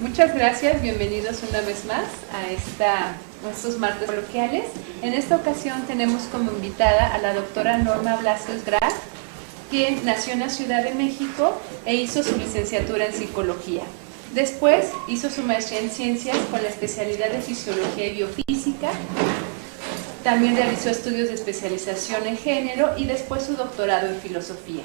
Muchas gracias, bienvenidos una vez más a estos martes coloquiales. En esta ocasión tenemos como invitada a la doctora Norma Blasius Graf, quien nació en la Ciudad de México e hizo su licenciatura en Psicología. Después hizo su maestría en Ciencias con la especialidad de Fisiología y Biofísica. También realizó estudios de especialización en género y después su doctorado en Filosofía.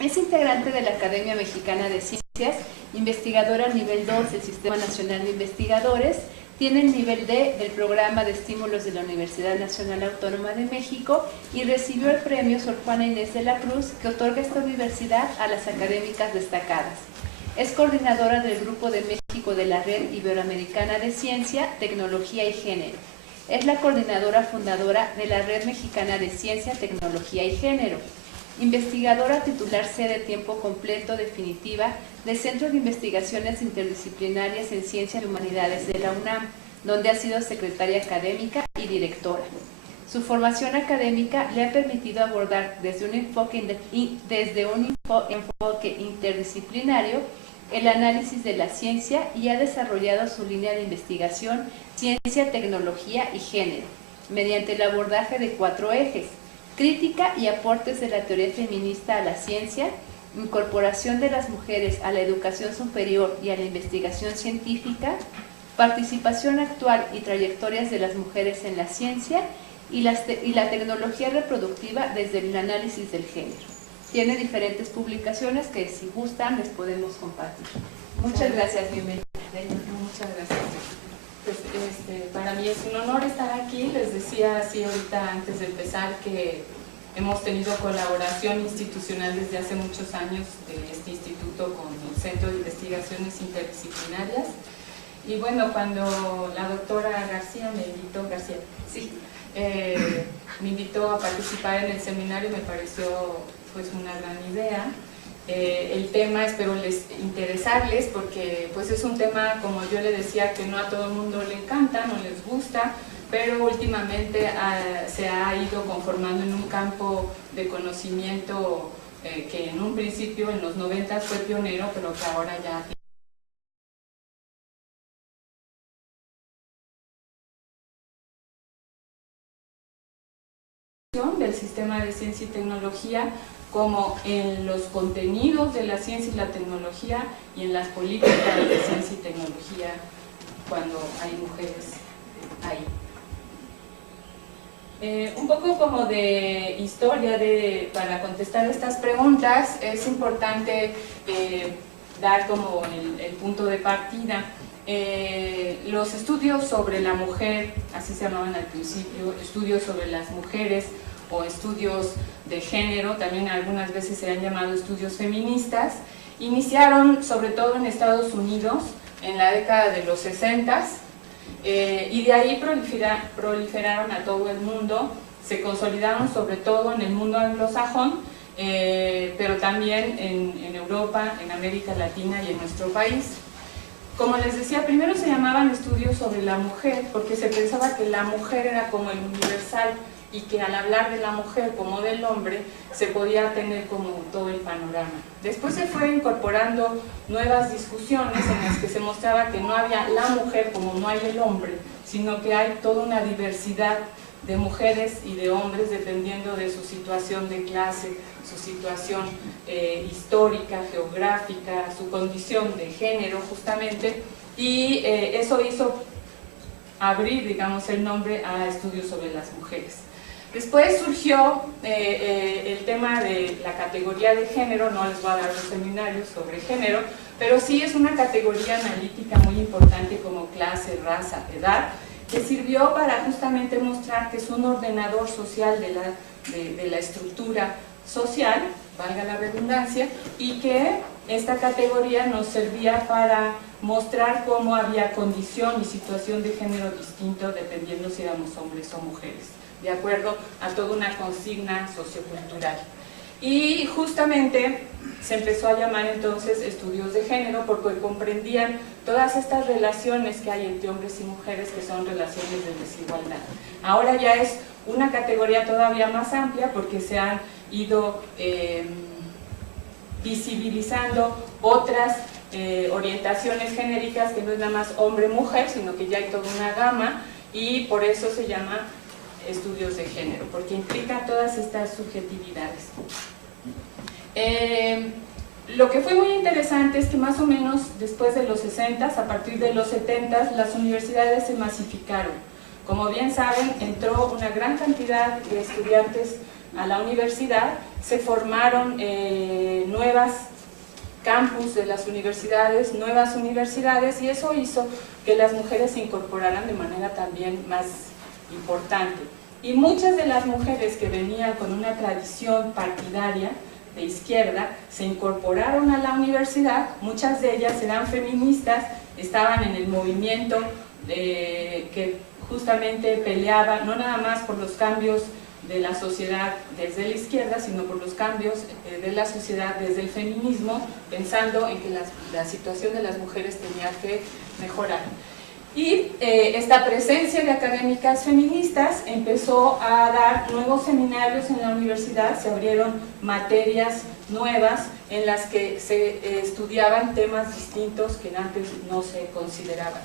Es integrante de la Academia Mexicana de Ciencias, investigadora nivel 2 del Sistema Nacional de Investigadores, tiene el nivel D del Programa de Estímulos de la Universidad Nacional Autónoma de México y recibió el premio Sor Juana Inés de la Cruz que otorga esta universidad a las académicas destacadas. Es coordinadora del Grupo de México de la Red Iberoamericana de Ciencia, Tecnología y Género. Es la coordinadora fundadora de la Red Mexicana de Ciencia, Tecnología y Género. Investigadora titular C de tiempo completo definitiva del Centro de Investigaciones Interdisciplinarias en Ciencias y Humanidades de la UNAM, donde ha sido secretaria académica y directora. Su formación académica le ha permitido abordar desde un enfoque interdisciplinario el análisis de la ciencia y ha desarrollado su línea de investigación Ciencia, Tecnología y Género, mediante el abordaje de 4 ejes: crítica y aportes de la teoría feminista a la ciencia, incorporación de las mujeres a la educación superior y a la investigación científica, participación actual y trayectorias de las mujeres en la ciencia y la tecnología reproductiva desde el análisis del género. Tiene diferentes publicaciones que, si gustan, les podemos compartir. Muchas gracias, bienvenida. Muchas gracias. Pues, para mí es un honor estar aquí. Les decía así ahorita antes de empezar que hemos tenido colaboración institucional desde hace muchos años de este instituto con el Centro de Investigaciones Interdisciplinarias. Y bueno, cuando la doctora García me invitó a participar en el seminario, me pareció pues una gran idea. El tema espero les interesarles porque pues es un tema, como yo le decía, que no a todo el mundo le encanta, no les gusta, pero últimamente se ha ido conformando en un campo de conocimiento que en un principio en los 90 fue pionero, pero que ahora ya del sistema de ciencia y tecnología, como en los contenidos de la ciencia y la tecnología y en las políticas de ciencia y tecnología cuando hay mujeres ahí. Un poco como de historia para contestar estas preguntas, es importante dar como el punto de partida. Los estudios sobre la mujer, así se llamaban al principio, estudios sobre las mujeres o estudios de género, también algunas veces se han llamado estudios feministas, iniciaron sobre todo en Estados Unidos en la década de los 60 y de ahí proliferaron a todo el mundo, se consolidaron sobre todo en el mundo anglosajón, pero también en Europa, en América Latina y en nuestro país. Como les decía, primero se llamaban estudios sobre la mujer porque se pensaba que la mujer era como el universal y que al hablar de la mujer como del hombre se podía tener como todo el panorama. Después se fue incorporando nuevas discusiones en las que se mostraba que no había la mujer como no hay el hombre, sino que hay toda una diversidad de mujeres y de hombres dependiendo de su situación de clase, su situación histórica, geográfica, su condición de género justamente, y eso hizo abrir, digamos, el nombre a estudios sobre las mujeres. Después surgió el tema de la categoría de género, no les voy a dar los seminarios sobre género, pero sí es una categoría analítica muy importante como clase, raza, edad, que sirvió para justamente mostrar que es un ordenador social de la estructura social, valga la redundancia, y que esta categoría nos servía para mostrar cómo había condición y situación de género distinto dependiendo si éramos hombres o mujeres, de acuerdo a toda una consigna sociocultural. Y justamente se empezó a llamar entonces estudios de género porque comprendían todas estas relaciones que hay entre hombres y mujeres que son relaciones de desigualdad. Ahora ya es una categoría todavía más amplia porque se han ido visibilizando otras orientaciones genéricas, que no es nada más hombre-mujer, sino que ya hay toda una gama, y por eso se llama estudios de género, porque implica todas estas subjetividades. Lo que fue muy interesante es que más o menos después de los 60, a partir de los 70, las universidades se masificaron. Como bien saben, entró una gran cantidad de estudiantes a la universidad, se formaron nuevas campus de las universidades, nuevas universidades, y eso hizo que las mujeres se incorporaran de manera también más importante. Y muchas de las mujeres que venían con una tradición partidaria de izquierda se incorporaron a la universidad, muchas de ellas eran feministas, estaban en el movimiento que justamente peleaba no nada más por los cambios de la sociedad desde la izquierda, sino por los cambios de la sociedad desde el feminismo, pensando en que la situación de las mujeres tenía que mejorar. Y esta presencia de académicas feministas empezó a dar nuevos seminarios en la universidad, se abrieron materias nuevas en las que se estudiaban temas distintos que antes no se consideraban.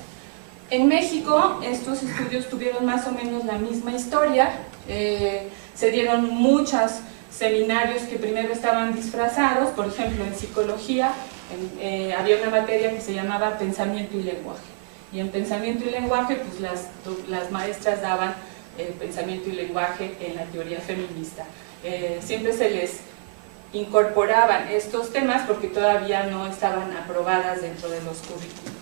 En México estos estudios tuvieron más o menos la misma historia, se dieron muchos seminarios que primero estaban disfrazados, por ejemplo en psicología había una materia que se llamaba pensamiento y lenguaje, y en pensamiento y lenguaje pues las maestras daban pensamiento y lenguaje en la teoría feminista. Siempre se les incorporaban estos temas porque todavía no estaban aprobadas dentro de los currículos.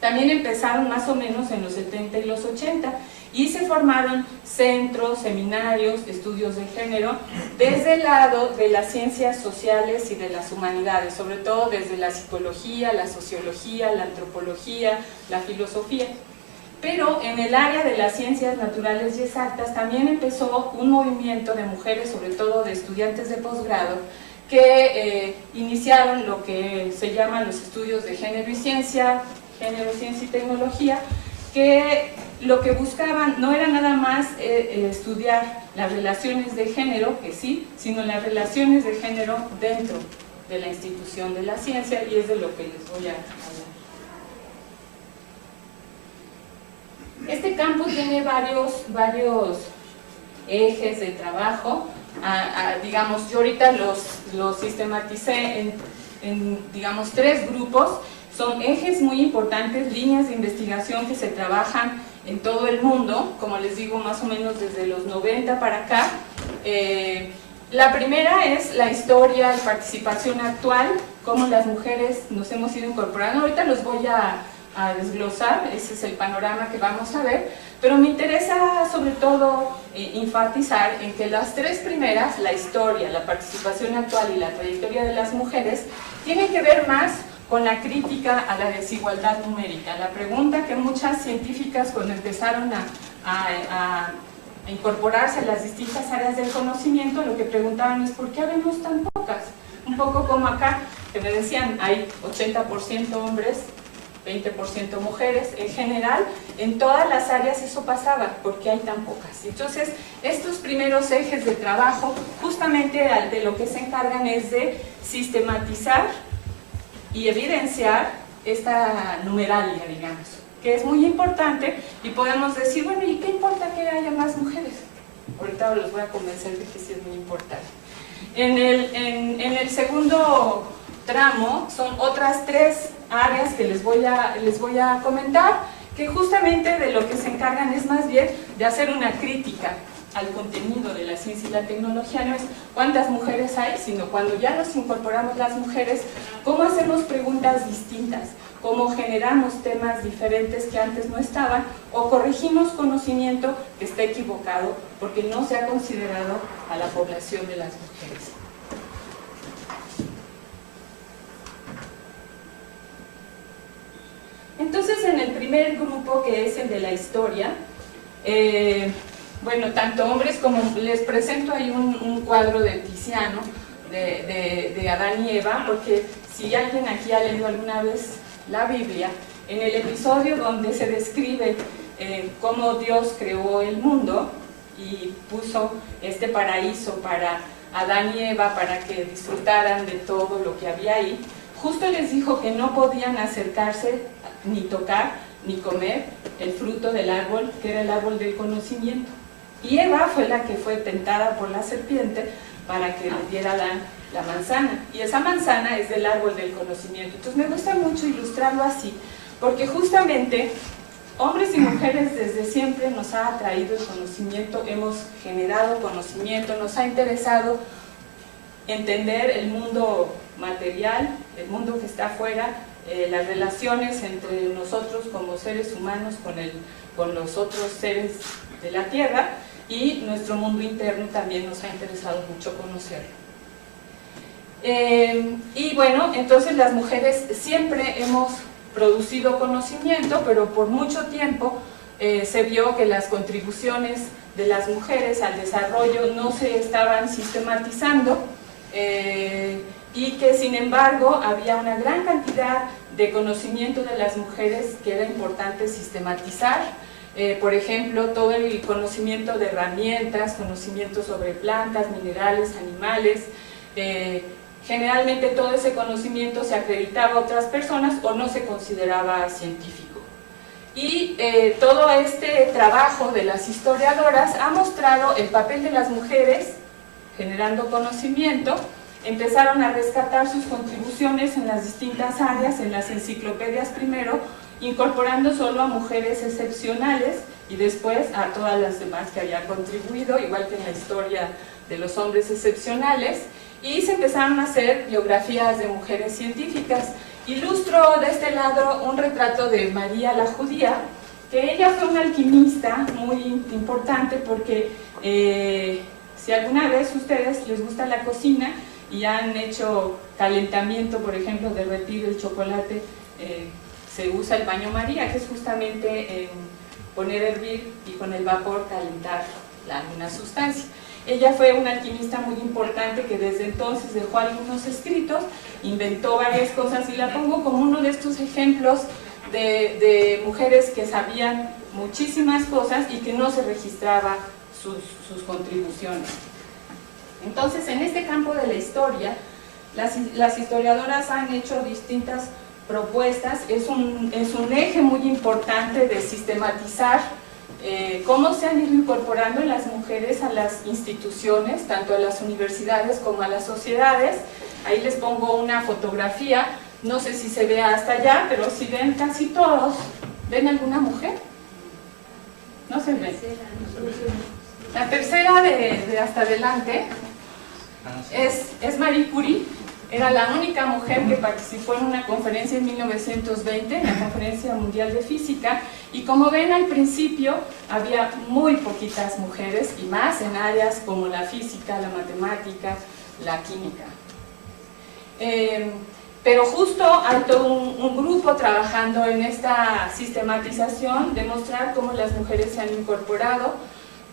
También empezaron más o menos en los 70 y los 80 y se formaron centros, seminarios, estudios de género desde el lado de las ciencias sociales y de las humanidades, sobre todo desde la psicología, la sociología, la antropología, la filosofía. Pero en el área de las ciencias naturales y exactas también empezó un movimiento de mujeres, sobre todo de estudiantes de posgrado, que iniciaron lo que se llaman los estudios de género, ciencia y tecnología, que lo que buscaban no era nada más estudiar las relaciones de género, que sí, sino las relaciones de género dentro de la institución de la ciencia, y es de lo que les voy a hablar. Este campo tiene varios ejes de trabajo. Digamos, yo ahorita los sistematicé en digamos 3 grupos. Son ejes muy importantes, líneas de investigación que se trabajan en todo el mundo, como les digo, más o menos desde los 90 para acá. La primera es la historia y participación actual, cómo las mujeres nos hemos ido incorporando. Ahorita los voy a desglosar, ese es el panorama que vamos a ver, pero me interesa sobre todo enfatizar en que las 3 primeras, la historia, la participación actual y la trayectoria de las mujeres, tienen que ver más con la crítica a la desigualdad numérica. La pregunta que muchas científicas cuando empezaron a incorporarse a las distintas áreas del conocimiento, lo que preguntaban es ¿por qué habemos tan pocas? Un poco como acá, que me decían, hay 80% hombres, 20% mujeres, en general, en todas las áreas eso pasaba, ¿por qué hay tan pocas? Entonces, estos primeros ejes de trabajo, justamente de lo que se encargan es de sistematizar y evidenciar esta numeralia, digamos, que es muy importante, y podemos decir, bueno, ¿y qué importa que haya más mujeres? Ahorita los voy a convencer de que sí es muy importante. En el segundo tramo son otras 3 áreas que les voy a comentar, que justamente de lo que se encargan es más bien de hacer una crítica al contenido de la ciencia y la tecnología. No es cuántas mujeres hay, sino cuando ya nos incorporamos las mujeres, cómo hacemos preguntas distintas, cómo generamos temas diferentes que antes no estaban, o corregimos conocimiento que está equivocado porque no se ha considerado a la población de las mujeres. Entonces, en el primer grupo, que es el de la historia, bueno, tanto hombres como... Les presento ahí un cuadro de Tiziano, de Adán y Eva, porque si alguien aquí ha leído alguna vez la Biblia, en el episodio donde se describe cómo Dios creó el mundo y puso este paraíso para Adán y Eva para que disfrutaran de todo lo que había ahí, justo les dijo que no podían acercarse, ni tocar, ni comer el fruto del árbol, que era el árbol del conocimiento. Y Eva fue la que fue tentada por la serpiente para que le diera la manzana. Y esa manzana es del árbol del conocimiento. Entonces me gusta mucho ilustrarlo así, porque justamente hombres y mujeres desde siempre nos ha atraído el conocimiento, hemos generado conocimiento, nos ha interesado entender el mundo material, el mundo que está afuera, las relaciones entre nosotros como seres humanos con los otros seres de la Tierra, y nuestro mundo interno también nos ha interesado mucho conocerlo. Y bueno, entonces las mujeres siempre hemos producido conocimiento, pero por mucho tiempo se vio que las contribuciones de las mujeres al desarrollo no se estaban sistematizando, y que sin embargo había una gran cantidad de conocimiento de las mujeres que era importante sistematizar. Por ejemplo, todo el conocimiento de herramientas, conocimiento sobre plantas, minerales, animales. Generalmente todo ese conocimiento se acreditaba a otras personas o no se consideraba científico. Y todo este trabajo de las historiadoras ha mostrado el papel de las mujeres generando conocimiento. Empezaron a rescatar sus contribuciones en las distintas áreas, en las enciclopedias primero, incorporando solo a mujeres excepcionales y después a todas las demás que habían contribuido, igual que en la historia de los hombres excepcionales, y se empezaron a hacer biografías de mujeres científicas. Ilustro de este lado un retrato de María la Judía, que ella fue una alquimista muy importante porque si alguna vez ustedes les gusta la cocina y han hecho calentamiento, por ejemplo, derretir el chocolate, se usa el baño María, que es justamente poner a hervir y con el vapor calentar una sustancia. Ella fue una alquimista muy importante que desde entonces dejó algunos escritos, inventó varias cosas, y la pongo como uno de estos ejemplos de mujeres que sabían muchísimas cosas y que no se registraba sus contribuciones. Entonces, en este campo de la historia, las historiadoras han hecho distintas propuestas. Es un eje muy importante de sistematizar cómo se han ido incorporando las mujeres a las instituciones, tanto a las universidades como a las sociedades. Ahí les pongo una fotografía, no sé si se ve hasta allá, pero si ven casi todos, ¿ven alguna mujer? No se ve. La tercera de hasta adelante es Marie Curie. Era la única mujer que participó en una conferencia en 1920, en la Conferencia Mundial de Física, y como ven al principio había muy poquitas mujeres, y más en áreas como la física, la matemática, la química. Pero justo hay todo un grupo trabajando en esta sistematización, de mostrar cómo las mujeres se han incorporado,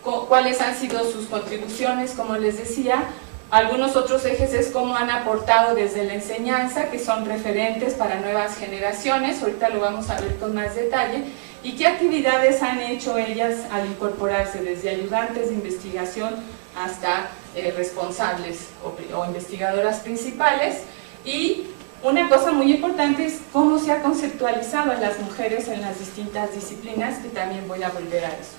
cuáles han sido sus contribuciones, como les decía. Algunos otros ejes es cómo han aportado desde la enseñanza, que son referentes para nuevas generaciones, ahorita lo vamos a ver con más detalle, y qué actividades han hecho ellas al incorporarse, desde ayudantes de investigación hasta responsables o investigadoras principales. Y una cosa muy importante es cómo se ha conceptualizado a las mujeres en las distintas disciplinas, que también voy a volver a eso.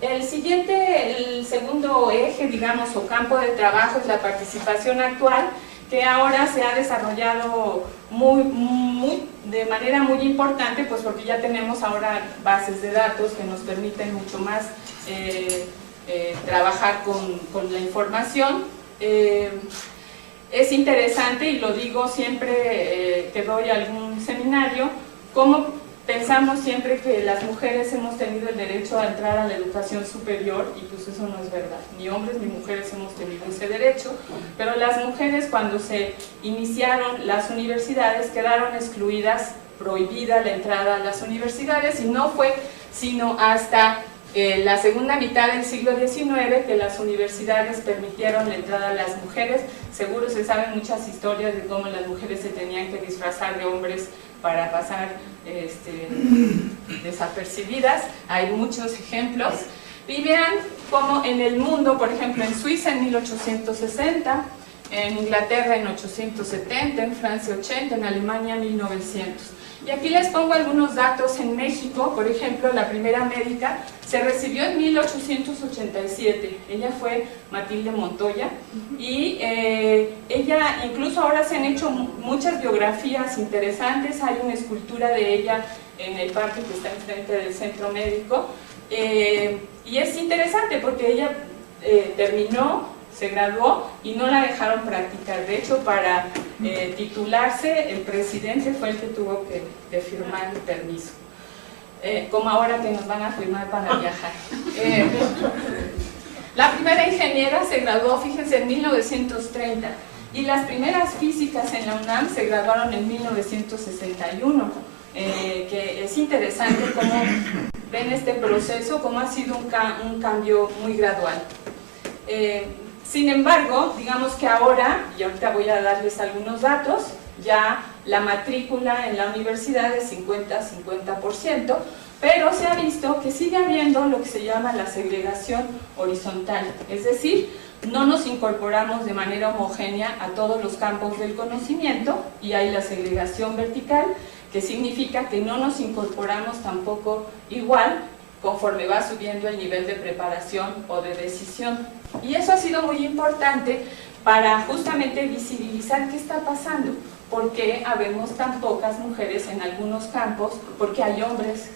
El segundo eje, digamos, o campo de trabajo es la participación actual, que ahora se ha desarrollado de manera muy importante, pues porque ya tenemos ahora bases de datos que nos permiten mucho más trabajar con la información. Es interesante, y lo digo siempre que doy algún seminario, cómo pensamos siempre que las mujeres hemos tenido el derecho a entrar a la educación superior, y pues eso no es verdad. Ni hombres ni mujeres hemos tenido ese derecho, pero las mujeres, cuando se iniciaron las universidades, quedaron excluidas, prohibida la entrada a las universidades, y no fue sino hasta la segunda mitad del siglo XIX que las universidades permitieron la entrada a las mujeres. Seguro se saben muchas historias de cómo las mujeres se tenían que disfrazar de hombres para pasar desapercibidas. Hay muchos ejemplos. Y vean cómo en el mundo, por ejemplo, en Suiza en 1860, en Inglaterra en 870, en Francia 80, en Alemania 1900. Y aquí les pongo algunos datos. En México, por ejemplo, la primera médica se recibió en 1887. Ella fue Matilde Montoya y ella, incluso ahora se han hecho muchas biografías interesantes. Hay una escultura de ella en el parque que está enfrente del centro médico. Y es interesante porque ella terminó, se graduó y no la dejaron practicar. De hecho, para titularse, el presidente fue el que tuvo que firmar el permiso. Como ahora que nos van a firmar para viajar. La primera ingeniera se graduó, fíjense, en 1930. Y las primeras físicas en la UNAM se graduaron en 1961. Que es interesante cómo ven este proceso, cómo ha sido un cambio muy gradual. Sin embargo, digamos que ahora, y ahorita voy a darles algunos datos, ya la matrícula en la universidad es 50-50%, pero se ha visto que sigue habiendo lo que se llama la segregación horizontal, es decir, no nos incorporamos de manera homogénea a todos los campos del conocimiento, y hay la segregación vertical, que significa que no nos incorporamos tampoco igual conforme va subiendo el nivel de preparación o de decisión. Y eso ha sido muy importante para justamente visibilizar qué está pasando, por qué habemos tan pocas mujeres en algunos campos, porque hay hombres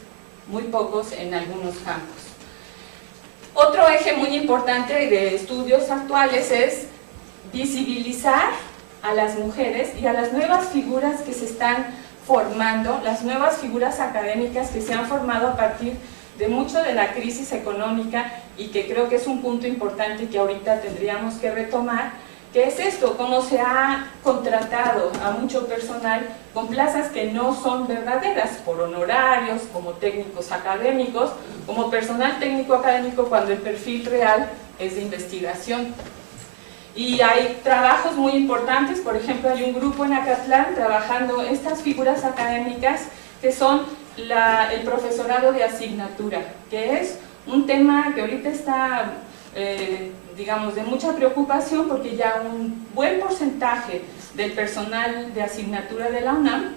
muy pocos en algunos campos. Otro eje muy importante de estudios actuales es visibilizar a las mujeres y a las nuevas figuras que se están formando, las nuevas figuras académicas que se han formado a partir de mucho de la crisis económica, y que creo que es un punto importante que ahorita tendríamos que retomar, que es esto, cómo se ha contratado a mucho personal con plazas que no son verdaderas, por honorarios, como técnicos académicos, como personal técnico académico, cuando el perfil real es de investigación. Y hay trabajos muy importantes, por ejemplo, hay un grupo en Acatlán trabajando estas figuras académicas que son el profesorado de asignatura, que es un tema que ahorita está, digamos, de mucha preocupación, porque ya un buen porcentaje del personal de asignatura de la UNAM,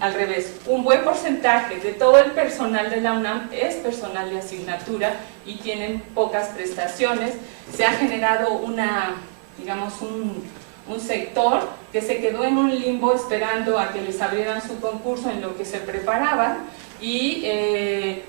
al revés, un buen porcentaje de todo el personal de la UNAM es personal de asignatura y tienen pocas prestaciones. Se ha generado digamos, un sector que se quedó en un limbo esperando a que les abrieran su concurso en lo que se preparaban, y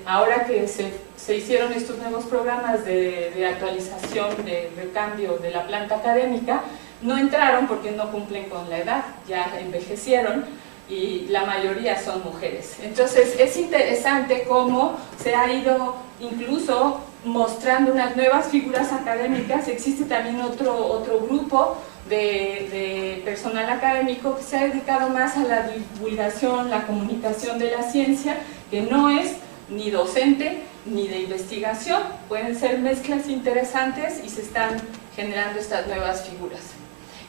ahora que se hicieron estos nuevos programas de actualización, de recambio de la planta académica, no entraron porque no cumplen con la edad, ya envejecieron, y la mayoría son mujeres. Entonces es interesante cómo se ha ido incluso mostrando unas nuevas figuras académicas. Existe también otro grupo de personal académico que se ha dedicado más a la divulgación, la comunicación de la ciencia, que no es ni docente ni de investigación. Pueden ser mezclas interesantes y se están generando estas nuevas figuras.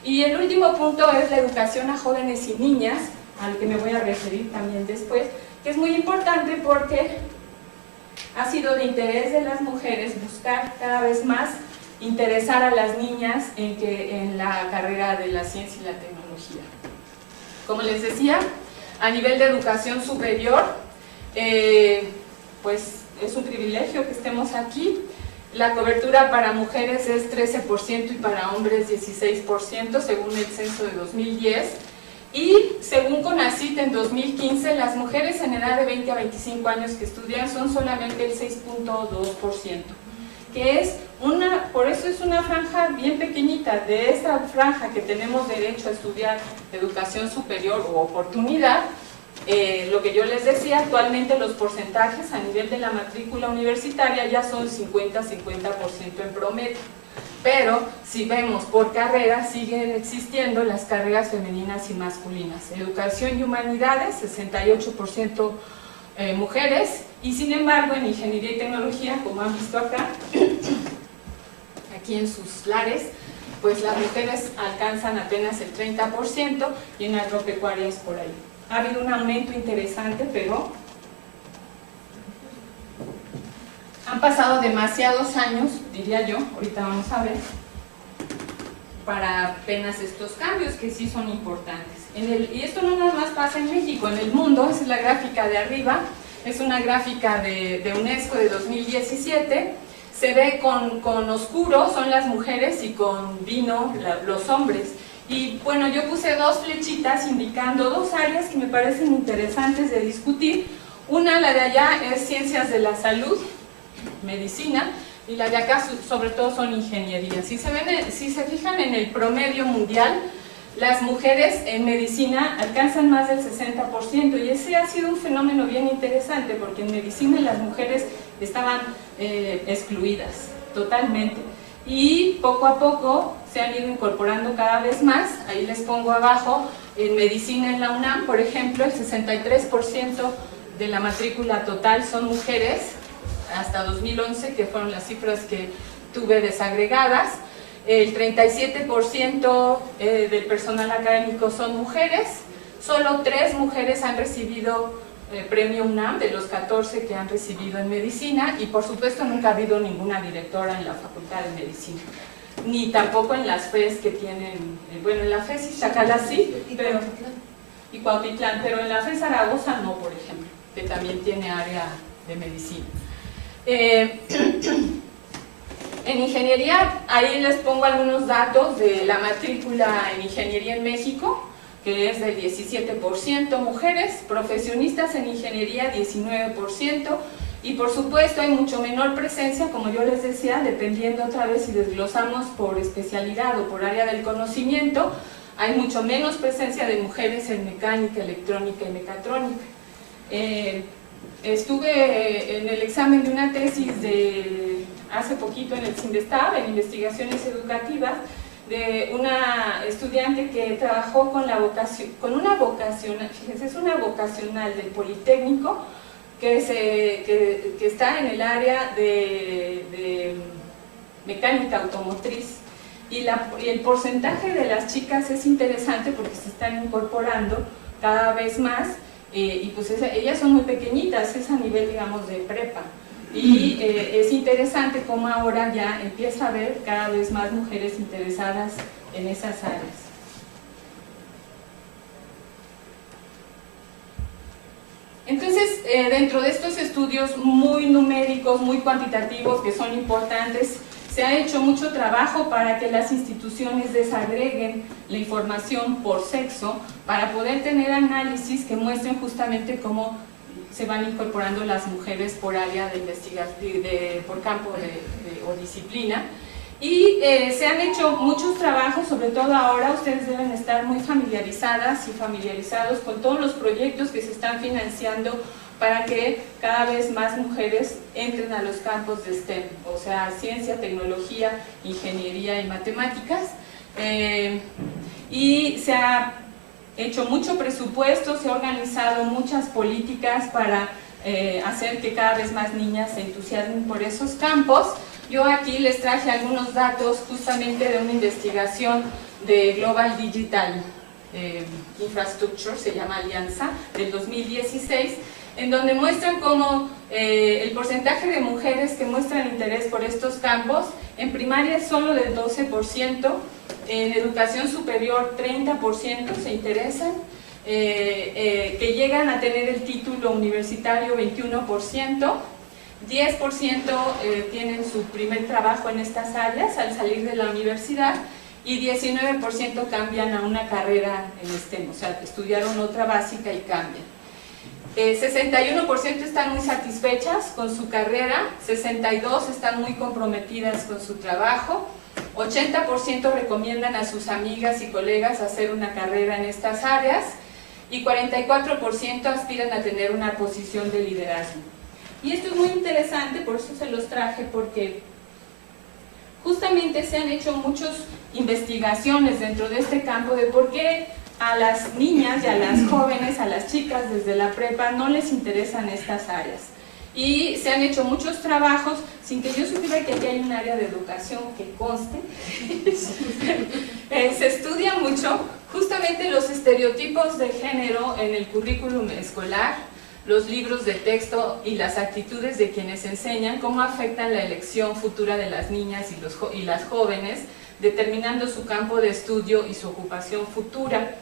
Y el último punto es la educación a jóvenes y niñas, al que me voy a referir también después, que es muy importante porque ha sido de interés de las mujeres buscar cada vez más interesar a las niñas en la carrera de la ciencia y la tecnología. Como les decía, a nivel de educación superior, pues es un privilegio que estemos aquí. La cobertura para mujeres es 13% y para hombres 16%, según el censo de 2010. Y según CONACYT en 2015, las mujeres en edad de 20 a 25 años que estudian son solamente el 6.2%, que es por eso es una franja bien pequeñita. De esta franja que tenemos derecho a estudiar educación superior o oportunidad, lo que yo les decía, actualmente los porcentajes a nivel de la matrícula universitaria ya son 50-50% en promedio. Pero si vemos por carrera, siguen existiendo las carreras femeninas y masculinas. Educación y humanidades, 68% mujeres, y sin embargo en ingeniería y tecnología, como han visto acá, aquí en sus lares, pues las mujeres alcanzan apenas el 30% y en agropecuarias por ahí. ha habido un aumento interesante, pero han pasado demasiados años, diría yo, ahorita vamos a ver, para apenas estos cambios que sí son importantes. Y esto no nada más pasa en México, en el mundo. Esa es la gráfica de arriba, es una gráfica de UNESCO de 2017, se ve con oscuro son las mujeres y con vino los hombres. Y bueno, yo puse dos flechitas indicando dos áreas que me parecen interesantes de discutir. Una, la de allá, es ciencias de la salud, medicina, y la de acá sobre todo son ingeniería. Si se fijan en el promedio mundial, las mujeres en medicina alcanzan más del 60%, y ese ha sido un fenómeno bien interesante, porque en medicina las mujeres estaban excluidas totalmente, y poco a poco se han ido incorporando cada vez más. Ahí les pongo abajo, en medicina en la UNAM, por ejemplo, el 63% de la matrícula total son mujeres, hasta 2011, que fueron las cifras que tuve desagregadas. El 37% del personal académico son mujeres, solo 3 mujeres han recibido premio UNAM de los 14 que han recibido en medicina, y por supuesto nunca ha habido ninguna directora en la Facultad de Medicina, ni tampoco en las FES que tienen, bueno, en la FES Iztacala sí, y Cuautitlán, pero en la FES Zaragoza no, por ejemplo, que también tiene área de medicina. En ingeniería, ahí les pongo algunos datos de la matrícula en ingeniería en México, que es del 17%, mujeres, profesionistas en ingeniería 19%, y por supuesto hay mucho menor presencia, como yo les decía, dependiendo otra vez si desglosamos por especialidad o por área del conocimiento, hay mucho menos presencia de mujeres en mecánica, electrónica y mecatrónica. Estuve en el examen de una tesis de hace poquito en el CINDESTAB, en investigaciones educativas, de una estudiante que trabajó con una vocacional, fíjense, es una vocacional del Politécnico, que está en el área de mecánica automotriz, y el porcentaje de las chicas es interesante porque se están incorporando cada vez más, y pues ellas son muy pequeñitas, es a nivel, digamos, de prepa, y es interesante cómo ahora ya empieza a haber cada vez más mujeres interesadas en esas áreas. Entonces, dentro de estos estudios muy numéricos, muy cuantitativos, que son importantes, se ha hecho mucho trabajo para que las instituciones desagreguen la información por sexo, para poder tener análisis que muestren justamente cómo se van incorporando las mujeres por área de investigación, por campo o disciplina. Y se han hecho muchos trabajos, sobre todo ahora ustedes deben estar muy familiarizadas y familiarizados con todos los proyectos que se están financiando para que cada vez más mujeres entren a los campos de STEM, o sea, ciencia, tecnología, ingeniería y matemáticas. Y se ha hecho mucho presupuesto, se ha organizado muchas políticas para hacer que cada vez más niñas se entusiasmen por esos campos. Yo aquí les traje algunos datos justamente de una investigación de Global Digital Infrastructure, se llama Alianza, del 2016, en donde muestran cómo el porcentaje de mujeres que muestran interés por estos campos, en primaria es solo del 12%, en educación superior 30% se interesan, que llegan a tener el título universitario 21%, 10% tienen su primer trabajo en estas áreas al salir de la universidad, y 19% cambian a una carrera en STEM, o sea, estudiaron otra básica y cambian. 61% están muy satisfechas con su carrera, 62% están muy comprometidas con su trabajo, 80% recomiendan a sus amigas y colegas hacer una carrera en estas áreas, y 44% aspiran a tener una posición de liderazgo. Y esto es muy interesante, por eso se los traje, porque justamente se han hecho muchas investigaciones dentro de este campo de por qué a las niñas y a las jóvenes, a las chicas desde la prepa no les interesan estas áreas. Y se han hecho muchos trabajos, sin que yo supiera que aquí hay un área de educación que conste. Se estudia mucho justamente los estereotipos de género en el currículum escolar, los libros de texto y las actitudes de quienes enseñan, cómo afectan la elección futura de las niñas y las jóvenes, determinando su campo de estudio y su ocupación futura.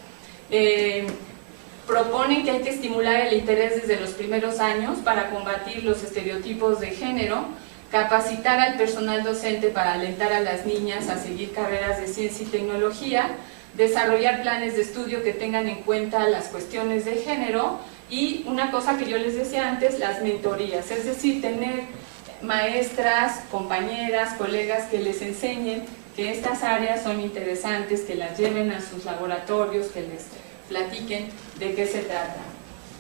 Proponen que hay que estimular el interés desde los primeros años para combatir los estereotipos de género, capacitar al personal docente para alentar a las niñas a seguir carreras de ciencia y tecnología, desarrollar planes de estudio que tengan en cuenta las cuestiones de género y una cosa que yo les decía antes, las mentorías, es decir, tener maestras, compañeras, colegas que les enseñen que estas áreas son interesantes, que las lleven a sus laboratorios, que les platiquen de qué se trata,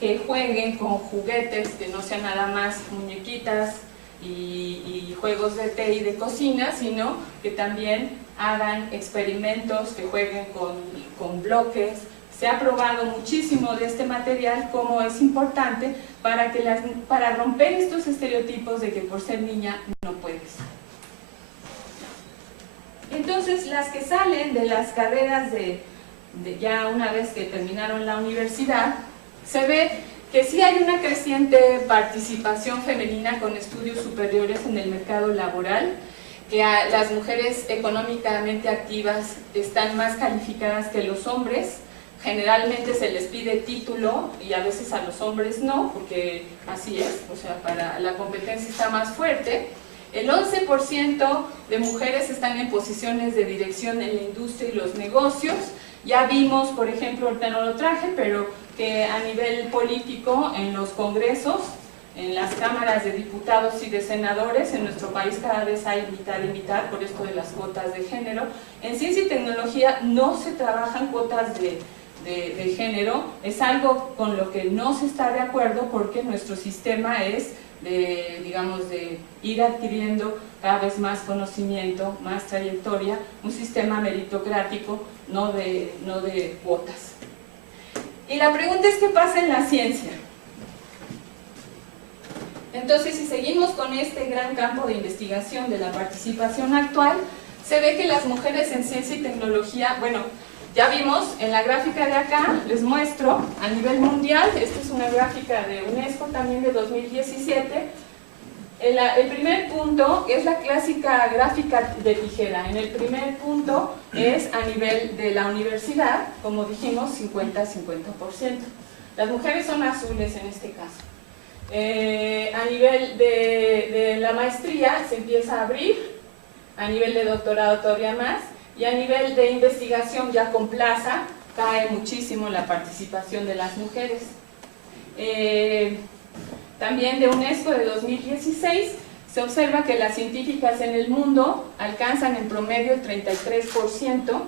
que jueguen con juguetes, que no sean nada más muñequitas y juegos de té y de cocina, sino que también hagan experimentos, que jueguen con bloques. Se ha probado muchísimo de este material cómo es importante para romper estos estereotipos de que por ser niña no puedes. Entonces, las que salen de las carreras ya una vez que terminaron la universidad, se ve que sí hay una creciente participación femenina con estudios superiores en el mercado laboral, que las mujeres económicamente activas están más calificadas que los hombres. Generalmente se les pide título y a veces a los hombres no, porque así es, o sea, para la competencia está más fuerte. El 11% de mujeres están en posiciones de dirección en la industria y los negocios. Ya vimos, por ejemplo, ahorita no lo traje, pero que a nivel político, en los congresos, en las cámaras de diputados y de senadores, en nuestro país cada vez hay mitad y mitad por esto de las cuotas de género. En ciencia y tecnología no se trabajan cuotas de género, es algo con lo que no se está de acuerdo porque nuestro sistema es de ir adquiriendo cada vez más conocimiento, más trayectoria, un sistema meritocrático, no de cuotas. Y la pregunta es, ¿qué pasa en la ciencia? Entonces, si seguimos con este gran campo de investigación de la participación actual, se ve que las mujeres en ciencia y tecnología, bueno, ya vimos en la gráfica de acá, les muestro a nivel mundial, esta es una gráfica de UNESCO también de 2017, el primer punto es la clásica gráfica de tijera. En el primer punto es a nivel de la universidad, como dijimos, 50-50%. Las mujeres son azules en este caso. A nivel de la maestría se empieza a abrir, a nivel de doctorado todavía más, y a nivel de investigación ya con plaza cae muchísimo la participación de las mujeres. También de UNESCO de 2016 se observa que las científicas en el mundo alcanzan en promedio el 33%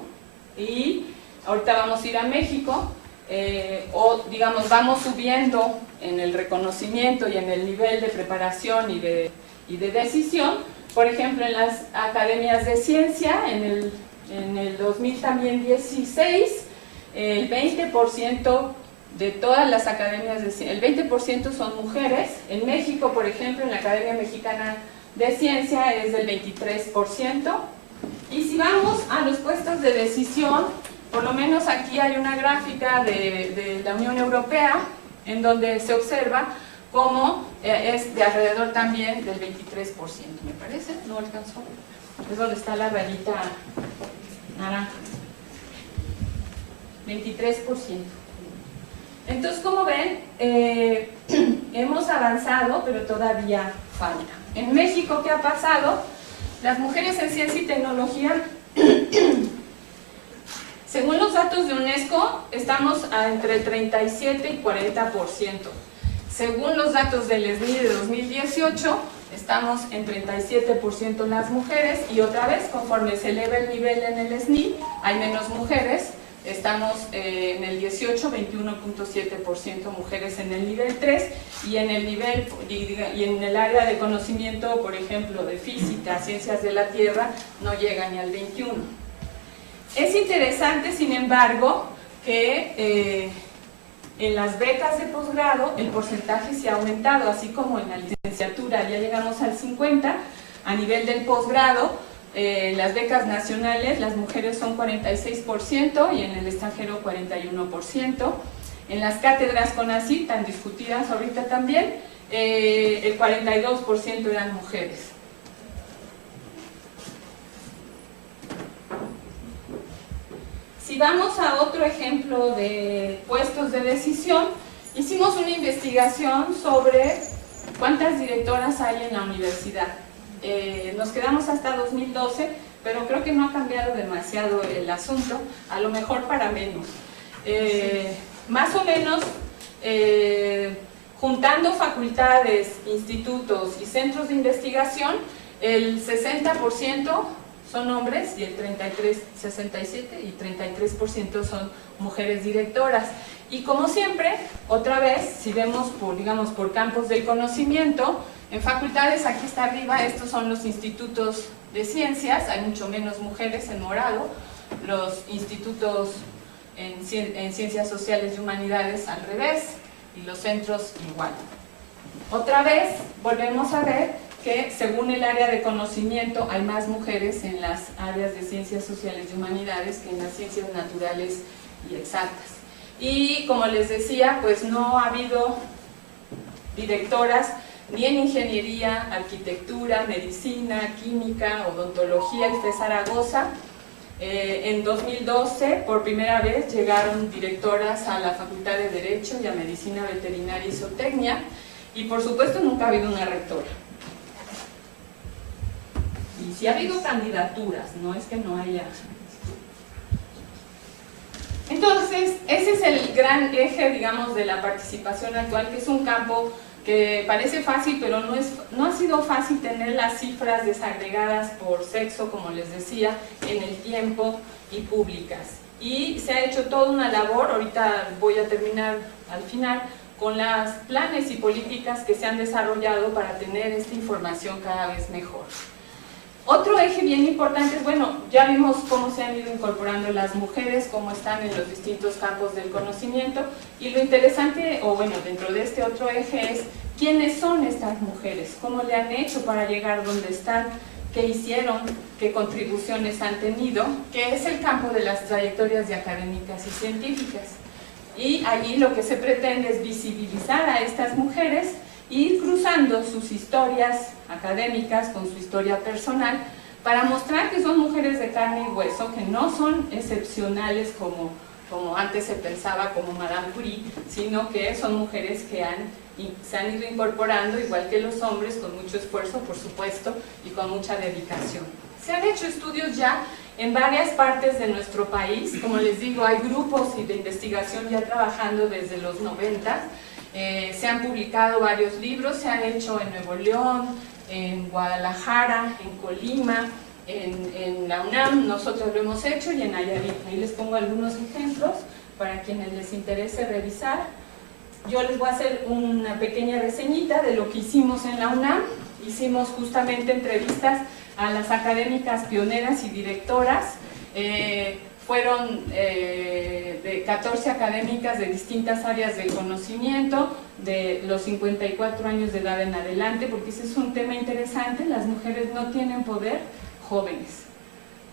y ahorita vamos a ir a México, o digamos vamos subiendo en el reconocimiento y en el nivel de preparación y de decisión. Por ejemplo, en las academias de ciencia, en el 2016, el 20% de todas las academias de ciencia, el 20% son mujeres. En México, por ejemplo, en la Academia Mexicana de Ciencia es del 23%. Y si vamos a los puestos de decisión, por lo menos aquí hay una gráfica de la Unión Europea, en donde se observa cómo es de alrededor también del 23%, me parece, no alcanzó. Es donde está la rayita naranja. 23%. Entonces, como ven, hemos avanzado, pero todavía falta. En México, ¿qué ha pasado? Las mujeres en ciencia y tecnología, según los datos de UNESCO, estamos entre el 37 y 40%. Según los datos del SNI de 2018, estamos en 37% las mujeres, y otra vez, conforme se eleva el nivel en el SNI, hay menos mujeres. Estamos en el 18, 21.7% mujeres en el nivel 3, y en el nivel y en el área de conocimiento, por ejemplo, de física, ciencias de la Tierra, no llega ni al 21. Es interesante, sin embargo, que en las becas de posgrado el porcentaje se ha aumentado, así como en la licenciatura ya llegamos al 50%, a nivel del posgrado Las becas nacionales, las mujeres son 46% y en el extranjero 41%. En las cátedras CONACYT, tan discutidas ahorita también, el 42% eran mujeres. Si vamos a otro ejemplo de puestos de decisión, hicimos una investigación sobre cuántas directoras hay en la universidad. Nos quedamos hasta 2012, pero creo que no ha cambiado demasiado el asunto, a lo mejor para menos. Más o menos, juntando facultades, institutos y centros de investigación, el 60% son hombres y el 67 y 33% son mujeres directoras. Y como siempre, otra vez, si vemos por, digamos, por campos del conocimiento, en facultades, aquí está arriba, estos son los institutos de ciencias, hay mucho menos mujeres en morado, los institutos en ciencias sociales y humanidades al revés, y los centros igual. Otra vez, volvemos a ver que según el área de conocimiento hay más mujeres en las áreas de ciencias sociales y humanidades que en las ciencias naturales y exactas. Y como les decía, pues no ha habido directoras ni en ingeniería, arquitectura, medicina, química, odontología y FE Zaragoza. En 2012, por primera vez, llegaron directoras a la Facultad de Derecho y a Medicina Veterinaria y Zootecnia, y por supuesto nunca ha habido una rectora. Y sí ha habido candidaturas, no es que no haya. Entonces, ese es el gran eje, digamos, de la participación actual, que es un campo que parece fácil, pero no ha sido fácil tener las cifras desagregadas por sexo, como les decía, en el tiempo y públicas. Y se ha hecho toda una labor, ahorita voy a terminar al final, con los planes y políticas que se han desarrollado para tener esta información cada vez mejor. Otro eje bien importante es, bueno, ya vimos cómo se han ido incorporando las mujeres, cómo están en los distintos campos del conocimiento, y lo interesante, o bueno, dentro de este otro eje es, ¿quiénes son estas mujeres? ¿Cómo le han hecho para llegar donde están? ¿Qué hicieron? ¿Qué contribuciones han tenido? Que es el campo de las trayectorias de académicas y científicas. Y allí lo que se pretende es visibilizar a estas mujeres, ir cruzando sus historias académicas con su historia personal para mostrar que son mujeres de carne y hueso, que no son excepcionales como antes se pensaba, como Madame Curie, sino que son mujeres que se han ido incorporando, igual que los hombres, con mucho esfuerzo, por supuesto, y con mucha dedicación. Se han hecho estudios ya en varias partes de nuestro país, como les digo, hay grupos de investigación ya trabajando desde los 90. Se han publicado varios libros, se han hecho en Nuevo León, en Guadalajara, en Colima, en la UNAM, nosotros lo hemos hecho, y en Nayarit. Ahí les pongo algunos ejemplos para quienes les interese revisar. Yo les voy a hacer una pequeña reseñita de lo que hicimos en la UNAM. Hicimos justamente entrevistas a las académicas pioneras y directoras. Fueron de 14 académicas de distintas áreas del conocimiento, de los 54 años de edad en adelante, porque ese es un tema interesante. Las mujeres no tienen poder jóvenes,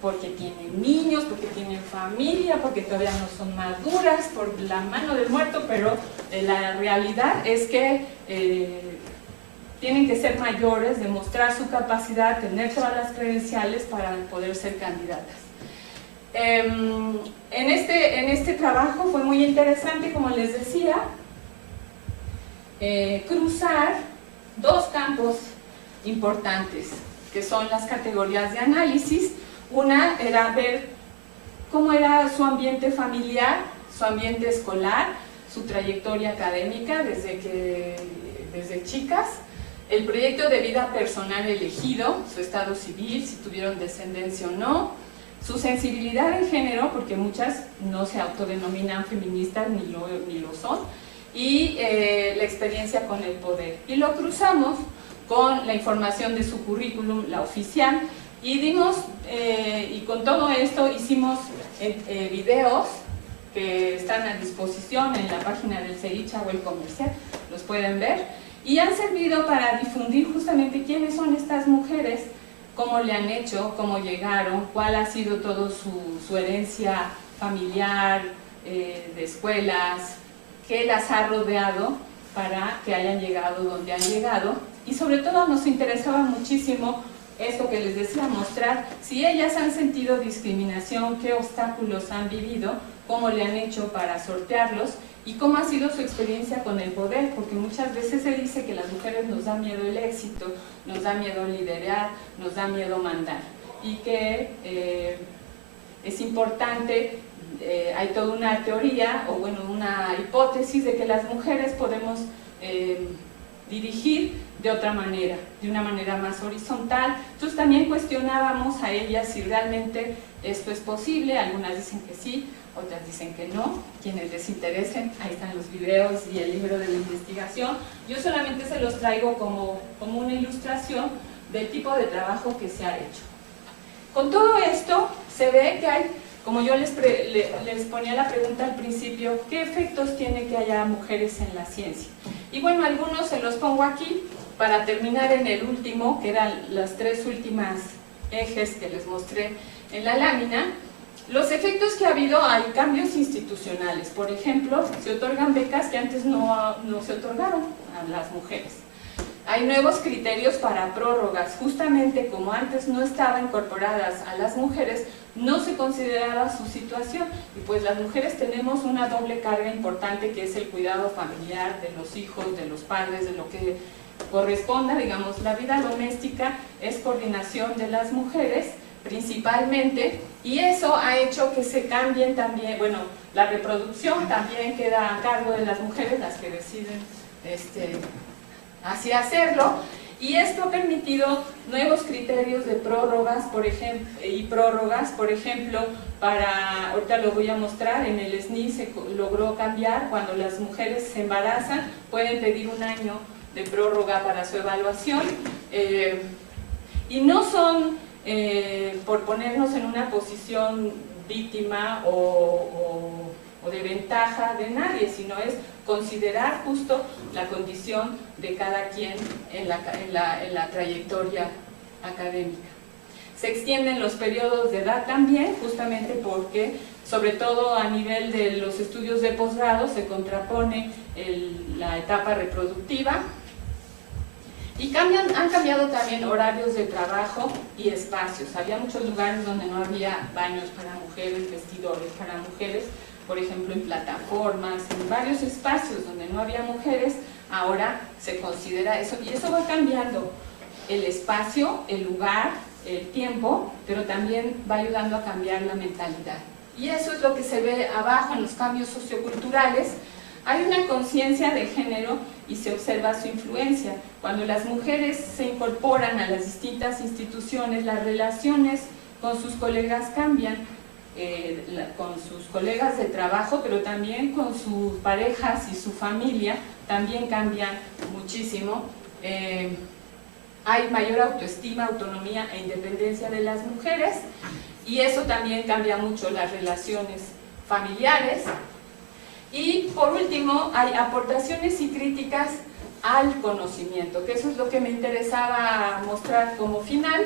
porque tienen niños, porque tienen familia, porque todavía no son maduras, por la mano del muerto, pero la realidad es que tienen que ser mayores, demostrar su capacidad, tener todas las credenciales para poder ser candidatas. En este trabajo fue muy interesante, como les decía, cruzar dos campos importantes, que son las categorías de análisis. Una era ver cómo era su ambiente familiar, su ambiente escolar, su trayectoria académica desde chicas, el proyecto de vida personal elegido, su estado civil, si tuvieron descendencia o no, su sensibilidad en género, porque muchas no se autodenominan feministas ni lo son, y la experiencia con el poder. Y lo cruzamos con la información de su currículum, la oficial, y y con todo esto hicimos videos que están a disposición en la página del CEICHA o el comercial, los pueden ver, y han servido para difundir justamente quiénes son estas mujeres cómo le han hecho, cómo llegaron, cuál ha sido toda su herencia familiar, de escuelas, qué las ha rodeado para que hayan llegado donde han llegado. Y sobre todo nos interesaba muchísimo esto que les decía, mostrar si ellas han sentido discriminación, qué obstáculos han vivido, cómo le han hecho para sortearlos y cómo ha sido su experiencia con el poder, porque muchas veces se dice que las mujeres nos da miedo el éxito, nos da miedo liderar, nos da miedo mandar, y que es importante, hay toda una teoría, o bueno, una hipótesis de que las mujeres podemos dirigir de otra manera, de una manera más horizontal. Entonces también cuestionábamos a ellas si realmente esto es posible, algunas dicen que sí, otras dicen que no. Quienes les interesen, ahí están los videos y el libro de la investigación. Yo solamente se los traigo como una ilustración del tipo de trabajo que se ha hecho. Con todo esto se ve que hay, como yo les ponía la pregunta al principio, ¿qué efectos tiene que haya mujeres en la ciencia? Y bueno, algunos se los pongo aquí para terminar en el último, que eran las tres últimas ejes que les mostré en la lámina. Los efectos que ha habido, hay cambios institucionales. Por ejemplo, se otorgan becas que antes no se otorgaron a las mujeres. Hay nuevos criterios para prórrogas. Justamente como antes no estaban incorporadas a las mujeres, no se consideraba su situación. Y pues las mujeres tenemos una doble carga importante, que es el cuidado familiar de los hijos, de los padres, de lo que corresponda. Digamos, la vida doméstica es coordinación de las mujeres principalmente, y eso ha hecho que se cambien también, bueno, la reproducción también queda a cargo de las mujeres, las que deciden así hacerlo, y esto ha permitido nuevos criterios de prórrogas, por ejemplo, para, ahorita lo voy a mostrar, en el SNI se logró cambiar, cuando las mujeres se embarazan, pueden pedir un año de prórroga para su evaluación, y no son por ponernos en una posición víctima o de ventaja de nadie, sino es considerar justo la condición de cada quien en la trayectoria académica. Se extienden los periodos de edad también, justamente porque, sobre todo a nivel de los estudios de posgrado, se contrapone la etapa reproductiva. Y han cambiado también horarios de trabajo y espacios. Había muchos lugares donde no había baños para mujeres, vestidores para mujeres, por ejemplo en plataformas, en varios espacios donde no había mujeres, ahora se considera eso, y eso va cambiando el espacio, el lugar, el tiempo, pero también va ayudando a cambiar la mentalidad. Y eso es lo que se ve abajo en los cambios socioculturales. Hay una conciencia de género y se observa su influencia. Cuando las mujeres se incorporan a las distintas instituciones, las relaciones con sus colegas cambian, con sus colegas de trabajo, pero también con sus parejas y su familia, también cambian muchísimo. Hay mayor autoestima, autonomía e independencia de las mujeres, y eso también cambia mucho las relaciones familiares. Y por último, hay aportaciones y críticas al conocimiento, que eso es lo que me interesaba mostrar como final.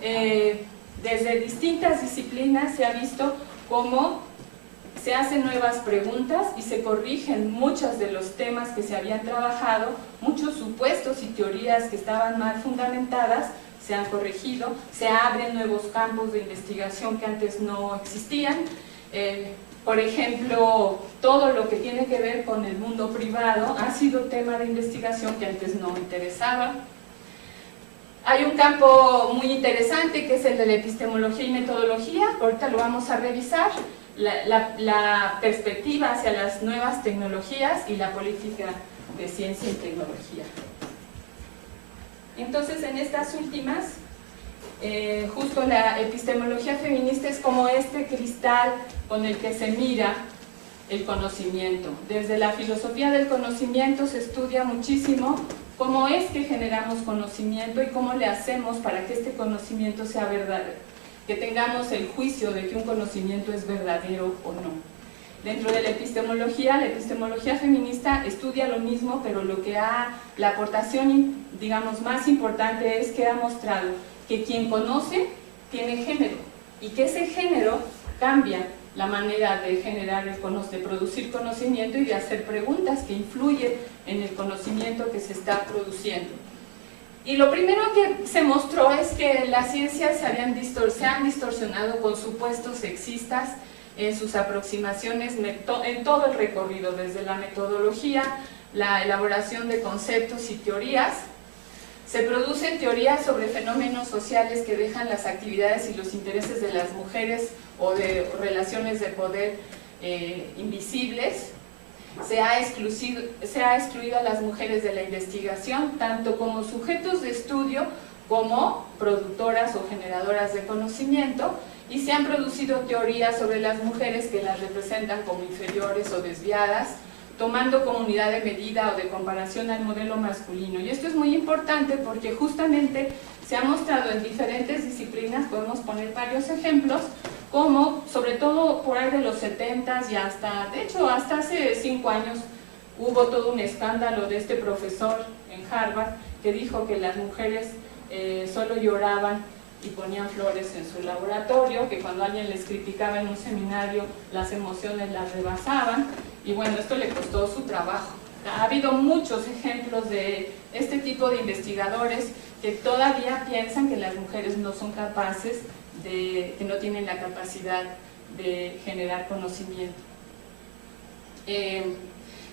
Desde distintas disciplinas se ha visto cómo se hacen nuevas preguntas y se corrigen muchos de los temas que se habían trabajado, muchos supuestos y teorías que estaban mal fundamentadas se han corregido, se abren nuevos campos de investigación que antes no existían. Por ejemplo, todo lo que tiene que ver con el mundo privado ha sido tema de investigación que antes no interesaba. Hay un campo muy interesante que es el de la epistemología y metodología, ahorita lo vamos a revisar, la perspectiva hacia las nuevas tecnologías y la política de ciencia y tecnología. Entonces, en estas últimas, justo la epistemología feminista es como este cristal con el que se mira el conocimiento. Desde la filosofía del conocimiento se estudia muchísimo cómo es que generamos conocimiento y cómo le hacemos para que este conocimiento sea verdadero, que tengamos el juicio de que un conocimiento es verdadero o no. Dentro de la epistemología feminista estudia lo mismo, pero la aportación, digamos, más importante es que ha mostrado que quien conoce tiene género y que ese género cambia la manera de generar de producir conocimiento y de hacer preguntas que influyen en el conocimiento que se está produciendo. Y lo primero que se mostró es que las ciencias se han distorsionado con supuestos sexistas en sus aproximaciones en todo el recorrido, desde la metodología, la elaboración de conceptos y teorías. Se producen teorías sobre fenómenos sociales que dejan las actividades y los intereses de las mujeres o de relaciones de poder invisibles. Se ha excluido a las mujeres de la investigación, tanto como sujetos de estudio como productoras o generadoras de conocimiento, y se han producido teorías sobre las mujeres que las representan como inferiores o desviadas, tomando como unidad de medida o de comparación al modelo masculino. Y esto es muy importante porque justamente se ha mostrado en diferentes disciplinas, podemos poner varios ejemplos, como sobre todo por ahí de los 70s y hasta, de hecho hasta hace 5 años hubo todo un escándalo de este profesor en Harvard que dijo que las mujeres solo lloraban y ponían flores en su laboratorio, que cuando alguien les criticaba en un seminario las emociones las rebasaban, y bueno, esto le costó su trabajo. Ha habido muchos ejemplos de este tipo de investigadores que todavía piensan que las mujeres no son capaces que no tienen la capacidad de generar conocimiento.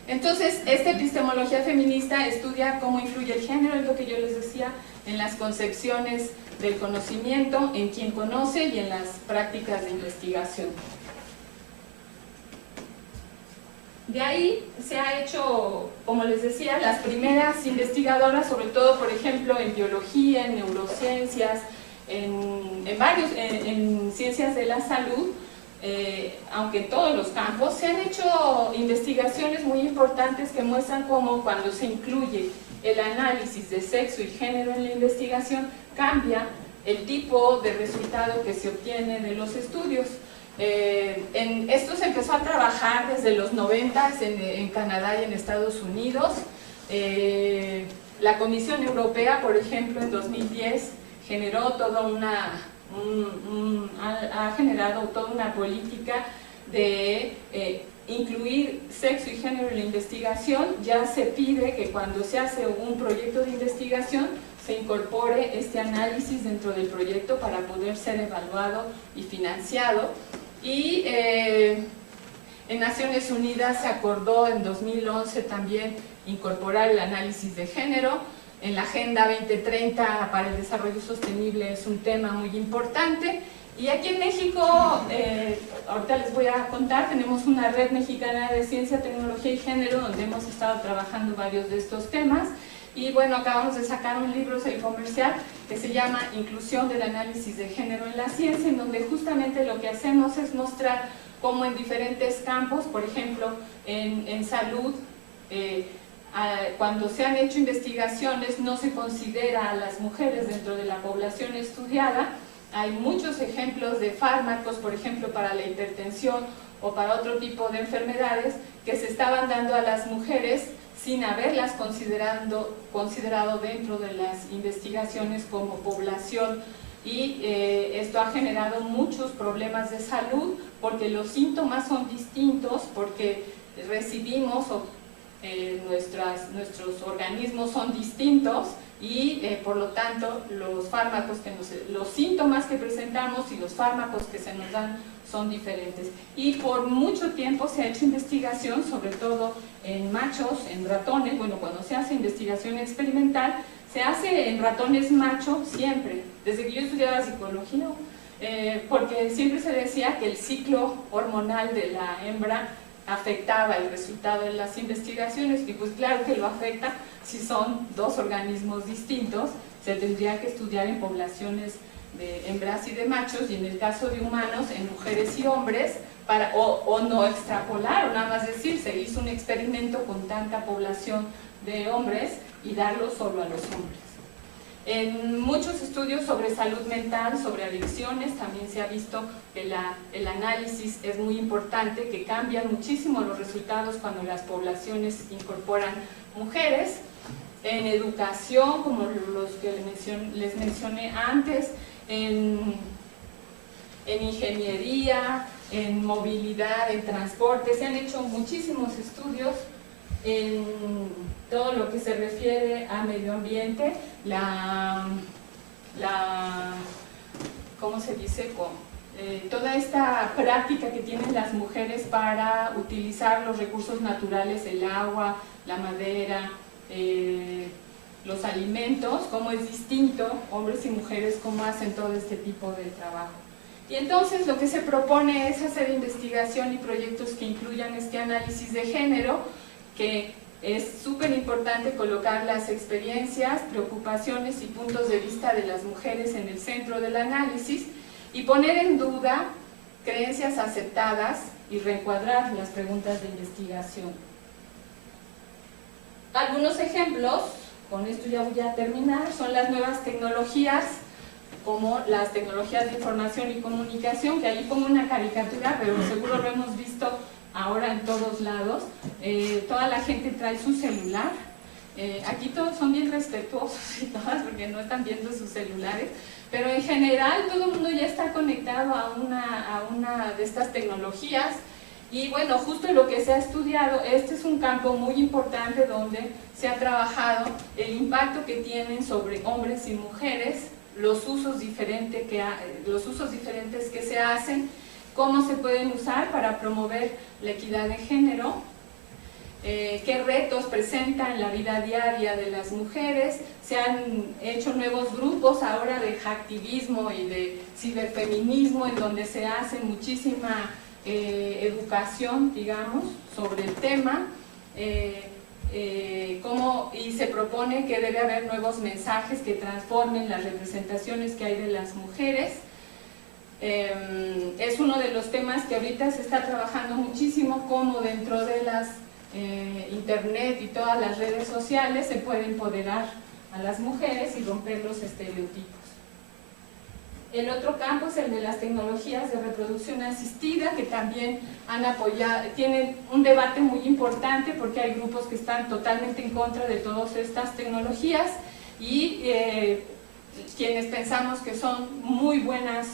Entonces, esta epistemología feminista estudia cómo influye el género, es lo que yo les decía, en las concepciones del conocimiento, en quien conoce y en las prácticas de investigación. De ahí se ha hecho, como les decía, las primeras investigadoras, sobre todo, por ejemplo, en biología, en neurociencias, en ciencias de la salud, aunque en todos los campos, se han hecho investigaciones muy importantes que muestran cómo cuando se incluye el análisis de sexo y género en la investigación, cambia el tipo de resultado que se obtiene de los estudios. Esto se empezó a trabajar desde los 90s en Canadá y en Estados Unidos. La Comisión Europea, por ejemplo, en 2010 generó ha generado toda una política de incluir sexo y género en la investigación. Ya se pide que cuando se hace un proyecto de investigación se incorpore este análisis dentro del proyecto para poder ser evaluado y financiado. Y en Naciones Unidas se acordó en 2011 también incorporar el análisis de género. En la Agenda 2030 para el Desarrollo Sostenible es un tema muy importante. Y aquí en México, ahorita les voy a contar, tenemos una red mexicana de ciencia, tecnología y género donde hemos estado trabajando varios de estos temas. Y bueno, acabamos de sacar un libro, es el comercial, que se llama Inclusión del análisis de género en la ciencia, en donde justamente lo que hacemos es mostrar cómo en diferentes campos, por ejemplo, en salud, cuando se han hecho investigaciones no se considera a las mujeres dentro de la población estudiada. Hay muchos ejemplos de fármacos, por ejemplo, para la hipertensión o para otro tipo de enfermedades que se estaban dando a las mujeres sin haberlas considerado dentro de las investigaciones como población, y esto ha generado muchos problemas de salud porque los síntomas son distintos, porque recibimos nuestros organismos son distintos y por lo tanto los síntomas que presentamos y los fármacos que se nos dan son diferentes. Y por mucho tiempo se ha hecho investigación, sobre todo en machos, en ratones. Bueno, cuando se hace investigación experimental, se hace en ratones machos siempre, desde que yo estudiaba psicología, porque siempre se decía que el ciclo hormonal de la hembra afectaba el resultado de las investigaciones, y pues claro que lo afecta. Si son dos organismos distintos, se tendría que estudiar en poblaciones de hembras y de machos, y en el caso de humanos, en mujeres y hombres, o no extrapolar, o nada más decir, se hizo un experimento con tanta población de hombres y darlo solo a los hombres. En muchos estudios sobre salud mental, sobre adicciones, también se ha visto que el análisis es muy importante, que cambian muchísimo los resultados cuando las poblaciones incorporan mujeres. en educación, como los que les mencioné antes, en ingeniería, en movilidad, en transporte. Se han hecho muchísimos estudios en todo lo que se refiere a medio ambiente, ¿cómo se dice? Toda esta práctica que tienen las mujeres para utilizar los recursos naturales, el agua, la madera, los alimentos, cómo es distinto, hombres y mujeres, cómo hacen todo este tipo de trabajo. Y entonces lo que se propone es hacer investigación y proyectos que incluyan este análisis de género, que es súper importante colocar las experiencias, preocupaciones y puntos de vista de las mujeres en el centro del análisis y poner en duda creencias aceptadas y reencuadrar las preguntas de investigación. Algunos ejemplos, con esto ya voy a terminar, son las nuevas tecnologías, como las tecnologías de información y comunicación, que ahí pongo una caricatura, pero seguro lo hemos visto ahora en todos lados. Toda la gente trae su celular, aquí todos son bien respetuosos y todas porque no están viendo sus celulares, pero en general todo el mundo ya está conectado a una de estas tecnologías. Y bueno, justo lo que se ha estudiado, este es un campo muy importante donde se ha trabajado el impacto que tienen sobre hombres y mujeres, los usos diferentes que se hacen, cómo se pueden usar para promover la equidad de género, qué retos presenta en la vida diaria de las mujeres. Se han hecho nuevos grupos ahora de hacktivismo y de ciberfeminismo, en donde se hace muchísima educación, digamos, sobre el tema, y se propone que debe haber nuevos mensajes que transformen las representaciones que hay de las mujeres. Es uno de los temas que ahorita se está trabajando muchísimo, cómo dentro de las internet y todas las redes sociales se puede empoderar a las mujeres y romper los estereotipos. El otro campo es el de las tecnologías de reproducción asistida, que también han apoyado, tienen un debate muy importante porque hay grupos que están totalmente en contra de todas estas tecnologías y quienes pensamos que son muy buenas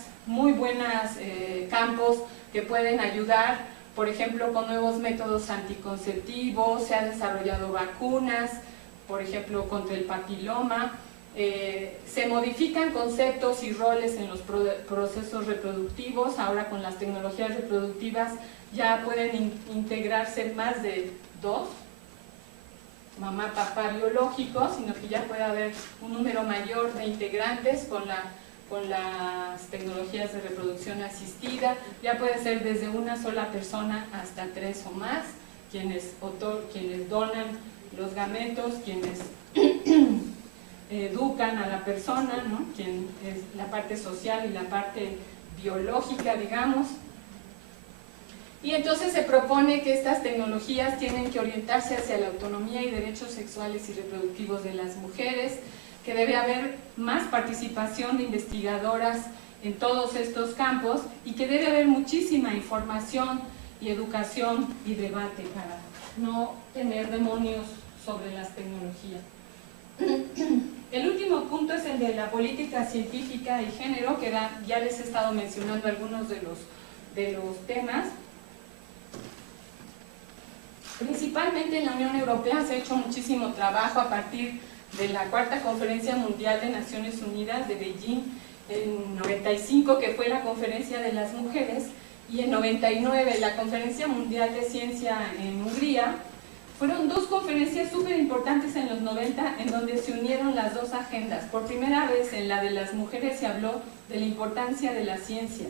campos que pueden ayudar, por ejemplo, con nuevos métodos anticonceptivos. Se han desarrollado vacunas, por ejemplo, contra el papiloma. Se modifican conceptos y roles en los procesos reproductivos. Ahora con las tecnologías reproductivas ya pueden integrarse más de dos, mamá, papá biológicos, sino que ya puede haber un número mayor de integrantes con las tecnologías de reproducción asistida. Ya puede ser desde una sola persona hasta 3 o más, quienes donan los gametos, quienes educan a la persona, ¿no? Quien es la parte social y la parte biológica, digamos. Y entonces se propone que estas tecnologías tienen que orientarse hacia la autonomía y derechos sexuales y reproductivos de las mujeres, que debe haber más participación de investigadoras en todos estos campos y que debe haber muchísima información y educación y debate para no tener demonios sobre las tecnologías. El último punto es el de la política científica y género, que ya les he estado mencionando algunos de los temas. Principalmente en la Unión Europea se ha hecho muchísimo trabajo a partir de la Cuarta Conferencia Mundial de Naciones Unidas de Beijing en 95, que fue la Conferencia de las Mujeres, y en 99 la Conferencia Mundial de Ciencia en Hungría. Fueron dos conferencias súper importantes en los 90 en donde se unieron las dos agendas. Por primera vez en la de las mujeres se habló de la importancia de la ciencia.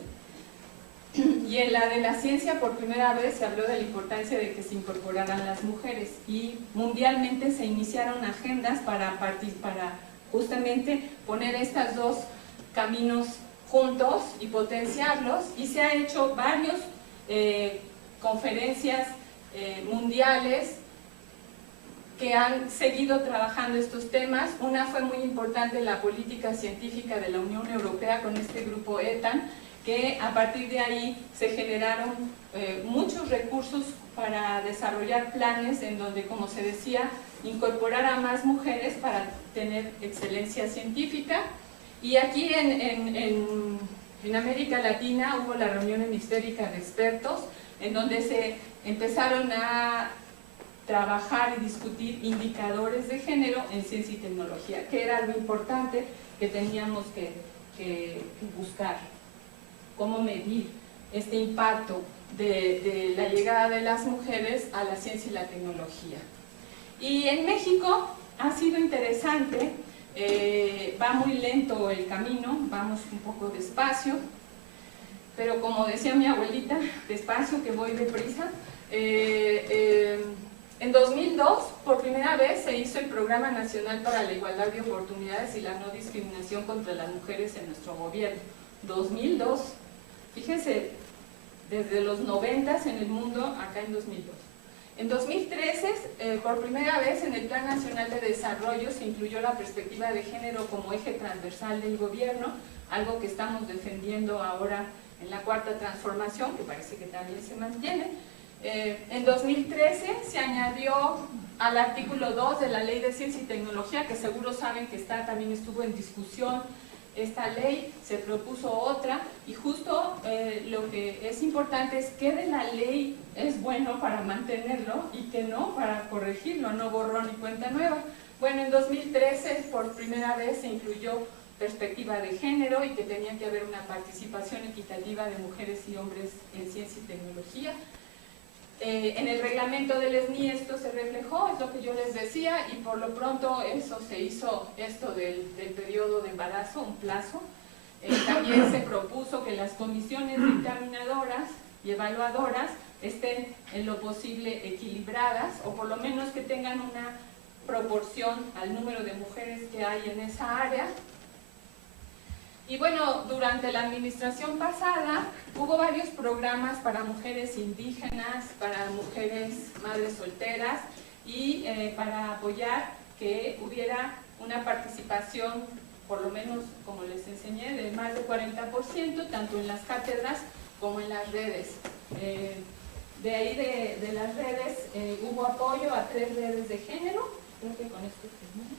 Y en la de la ciencia por primera vez se habló de la importancia de que se incorporaran las mujeres. Y mundialmente se iniciaron agendas para justamente poner estos dos caminos juntos y potenciarlos. Y se han hecho varias conferencias mundiales que han seguido trabajando estos temas. Una fue muy importante, la política científica de la Unión Europea con este grupo ETAN, que a partir de ahí se generaron muchos recursos para desarrollar planes en donde, como se decía, incorporar a más mujeres para tener excelencia científica. Y aquí en América Latina hubo la reunión hemisférica de expertos, en donde se empezaron a trabajar y discutir indicadores de género en ciencia y tecnología, que era lo importante que teníamos que buscar, cómo medir este impacto de la llegada de las mujeres a la ciencia y la tecnología. Y en México ha sido interesante, va muy lento el camino, vamos un poco despacio, pero como decía mi abuelita, despacio que voy deprisa. En 2002, por primera vez, se hizo el Programa Nacional para la Igualdad de Oportunidades y la No Discriminación contra las Mujeres en nuestro gobierno. 2002. Fíjense, desde los 90 en el mundo, acá en 2002. En 2013, por primera vez en el Plan Nacional de Desarrollo se incluyó la perspectiva de género como eje transversal del gobierno, algo que estamos defendiendo ahora en la Cuarta Transformación, que parece que también se mantiene. En 2013 se añadió al artículo 2 de la Ley de Ciencia y Tecnología, que seguro saben que también estuvo en discusión esta ley, se propuso otra, y justo lo que es importante es que de la ley es bueno para mantenerlo y que no para corregirlo, no borrón ni cuenta nueva. Bueno, en 2013 por primera vez se incluyó perspectiva de género y que tenía que haber una participación equitativa de mujeres y hombres en ciencia y tecnología. En el reglamento del SNI esto se reflejó, es lo que yo les decía, y por lo pronto eso se hizo, esto del periodo de embarazo, un plazo. También se propuso que las comisiones dictaminadoras y evaluadoras estén en lo posible equilibradas, o por lo menos que tengan una proporción al número de mujeres que hay en esa área. Y bueno, durante la administración pasada hubo varios programas para mujeres indígenas, para mujeres madres solteras y para apoyar que hubiera una participación, por lo menos como les enseñé, de más de 40%, tanto en las cátedras como en las redes. De ahí de las redes hubo apoyo a 3 redes de género, creo que con esto termino.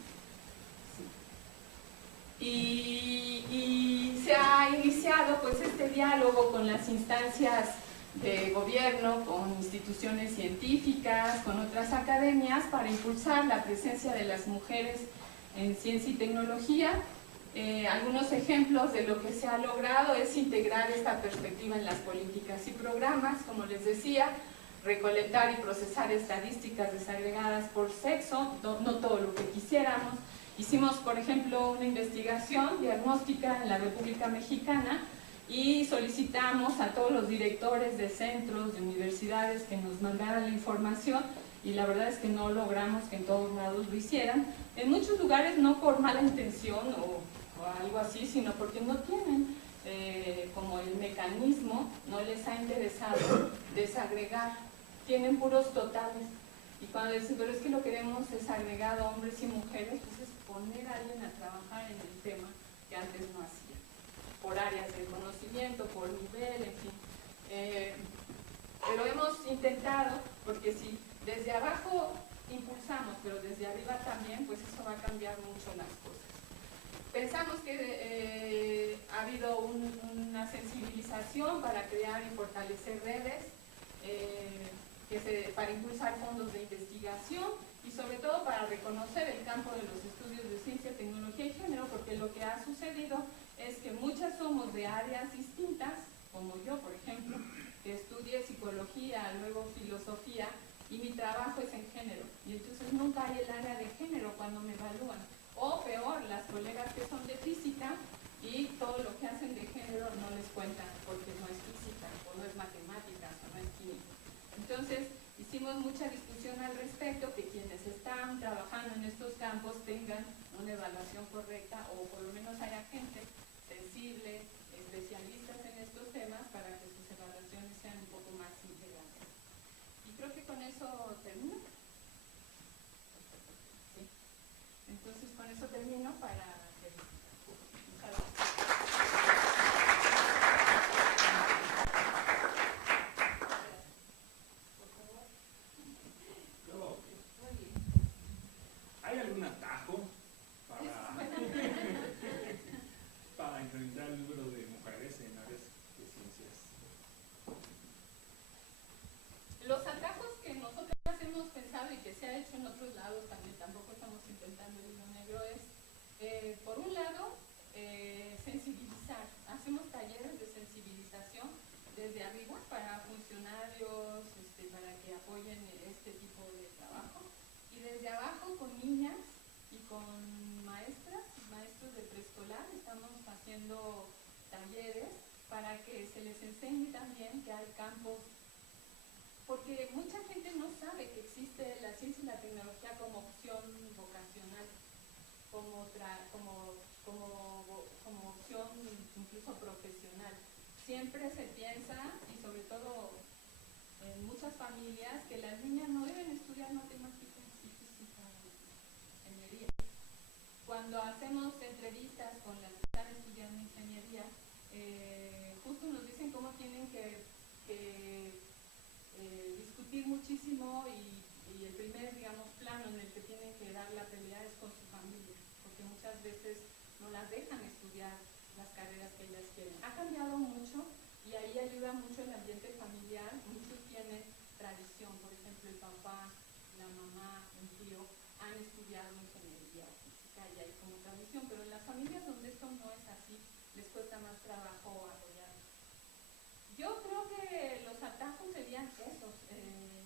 Y se ha iniciado pues este diálogo con las instancias de gobierno, con instituciones científicas, con otras academias para impulsar la presencia de las mujeres en ciencia y tecnología. Algunos ejemplos de lo que se ha logrado es integrar esta perspectiva en las políticas y programas, como les decía, recolectar y procesar estadísticas desagregadas por sexo, no todo lo que quisiéramos. Hicimos, por ejemplo, una investigación diagnóstica en la República Mexicana y solicitamos a todos los directores de centros, de universidades que nos mandaran la información, y la verdad es que no logramos que en todos lados lo hicieran. En muchos lugares no por mala intención o algo así, sino porque no tienen como el mecanismo, no les ha interesado desagregar, tienen puros totales. Y cuando dicen, pero es que lo queremos desagregado, hombres y mujeres, pues es poner a alguien a trabajar en el tema que antes no hacía, por áreas de conocimiento, por nivel, en fin. Pero hemos intentado, porque si desde abajo impulsamos, pero desde arriba también, pues eso va a cambiar mucho las cosas. Pensamos que ha habido una sensibilización para crear y fortalecer redes, para impulsar fondos de investigación y sobre todo para reconocer el campo de los estudios de ciencia, tecnología y género, porque lo que ha sucedido es que muchas somos de áreas distintas, como yo, por ejemplo, que estudié psicología, luego filosofía, y mi trabajo es en género, y entonces nunca hay el área de género cuando me evalúan. O peor, las colegas que son de física y todo lo que hacen de género no les cuentan porque no es física, o no es matemáticas, o no es química. Entonces, hicimos mucha discusión al respecto, que quienes están trabajando en estos campos tengan una evaluación correcta, o por lo menos haya gente sensible, especialistas en estos temas, para que sus evaluaciones sean un poco más integrales. Y creo que con eso termino. Sí. Entonces, con eso termino para que... con maestras y maestros de preescolar estamos haciendo talleres para que se les enseñe también que hay campos, porque mucha gente no sabe que existe la ciencia y la tecnología como opción vocacional, como opción incluso profesional. Siempre se piensa, y sobre todo en muchas familias, que las niñas no deben estudiar matemáticas y física o ingeniería. Cuando hacemos entrevistas con las que están estudiando ingeniería, justo nos dicen cómo tienen que discutir muchísimo y el primer, digamos, plano en el que tienen que dar la pelea es con su familia, porque muchas veces no las dejan estudiar las carreras que ellas quieren. Ha cambiado mucho y ahí ayuda mucho el ambiente familiar. Muchos tienen tradición, por ejemplo, el papá, la mamá, un tío han estudiado ingeniería física y hay como tradición, pero en las familias donde esto no es así, les cuesta más trabajo apoyar. Yo creo que los atajos serían esos,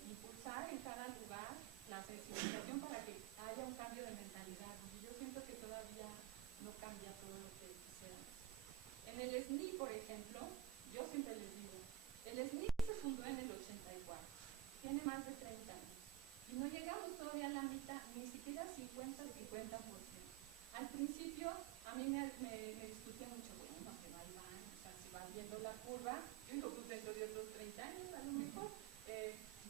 impulsar en cada lugar la sensibilización para que haya un cambio de mentalidad, porque yo siento que todavía no cambia todo lo que quisiéramos. En el SNI, por ejemplo, yo siempre les digo, el SNI se fundó en el 84, tiene más de 30 años, y no llegamos todavía a la mitad, ni siquiera 50%. Al principio a mí me discutía mucho, bueno, que va y va, o sea, si vas viendo la curva, yo digo, pues dentro de otros 30 años a lo mejor.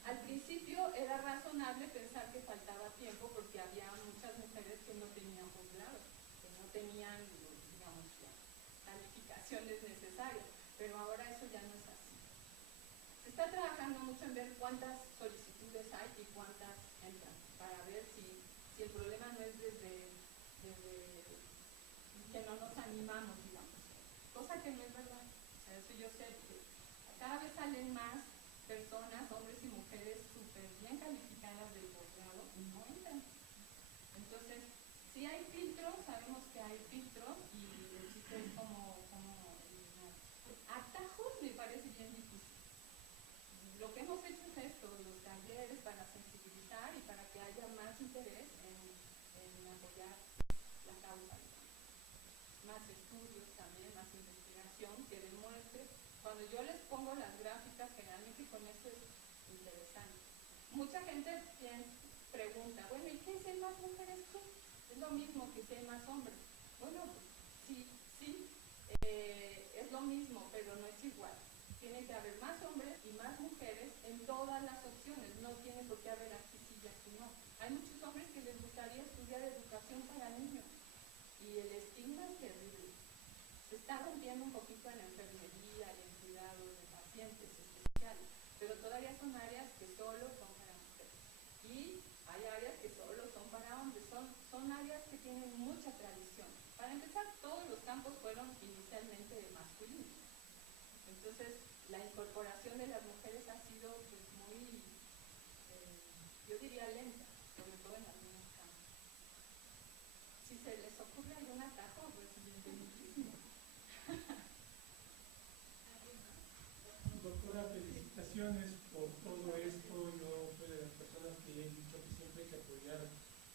Al principio era razonable pensar que faltaba tiempo porque había muchas mujeres que no tenían posgrado, que no tenían, digamos, las calificaciones necesarias, pero ahora eso ya no es así. Se está trabajando mucho en ver cuántas solicitudes hay y cuántas entran, para ver si el problema no es desde que no nos animamos, digamos, cosa que no es verdad. O sea, eso yo sé que cada vez salen más personas, hombres y mujeres súper bien calificadas del posgrado y no entran. Entonces, si hay filtros, sabemos que hay filtros y el chiste es como eliminar. Atajos me parece bien difícil. Lo que hemos hecho es esto, los talleres para sensibilizar y para que haya más interés en apoyar la causa, más estudios también, más investigación que demuestre. Cuando yo les pongo las gráficas, generalmente con esto es interesante. Mucha gente pregunta, bueno, ¿y qué si hay más mujeres que? Es lo mismo que si hay más hombres. Bueno, sí, es lo mismo, pero no es igual. Tiene que haber más hombres y más mujeres en todas las opciones, no tiene por qué haber aquí sí y aquí no. Hay muchos hombres que les gustaría estudiar educación para niños y el estigma es terrible. Se está rompiendo un poquito en la enfermería y en cuidados de pacientes especiales, pero todavía son áreas que solo son para mujeres. Y hay áreas que solo son para hombres, son áreas que tienen mucha tradición. Para empezar, todos los campos fueron inicialmente masculinos. Entonces, la incorporación de las mujeres ha sido pues, muy, yo diría lenta, sobre todo en algunos campos. Si se les ocurre algún atajo, pues bienvenidísimo. Doctora, felicitaciones por todo esto. Yo soy de las personas que he dicho que siempre hay que apoyar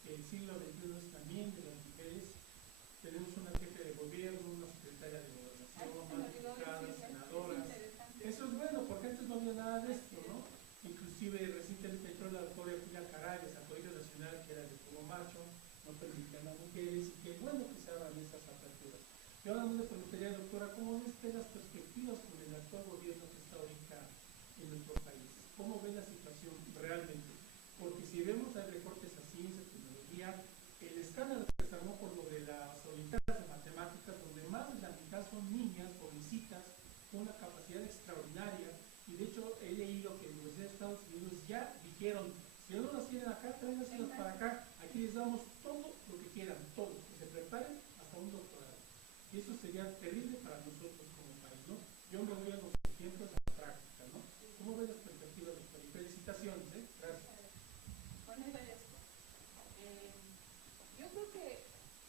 el siglo XXI es también de las mujeres. Tenemos una jefe de gobierno, una secretaria de gobernación, más diputadas, senadoras. Eso es bueno, porque antes no había nada de esto, ¿no? Inclusive recientemente entró la doctora Julia Caray, de Apoyo Nacional, que era de puro macho, no permitían a mujeres, y qué bueno que se abran esas aperturas. Yo ahora no le preguntaría, doctora, ¿cómo ves usted las perspectivas con el actual gobierno que está ahorita en nuestro país? ¿Cómo ve la situación realmente? Porque si vemos hay recortes a ciencia, tecnología, el escándalo que se armó por lo de las olimpiadas de matemáticas, donde más de la mitad son niñas, jovencitas, con una capacidad extraordinaria, y de hecho he leído que en la Universidad de Estados Unidos ya dijeron, si no las quieren acá, tráiganselas para acá, aquí les damos todo lo que quieran, todo, que se preparen hasta un doctorado. Y eso sería terrible para nosotros como país, ¿no? Yo me voy a los ejemplos de la práctica, ¿no? ¿Cómo ves las perspectivas, doctor? Y felicitaciones, ¿eh? Gracias. Bueno, yo creo que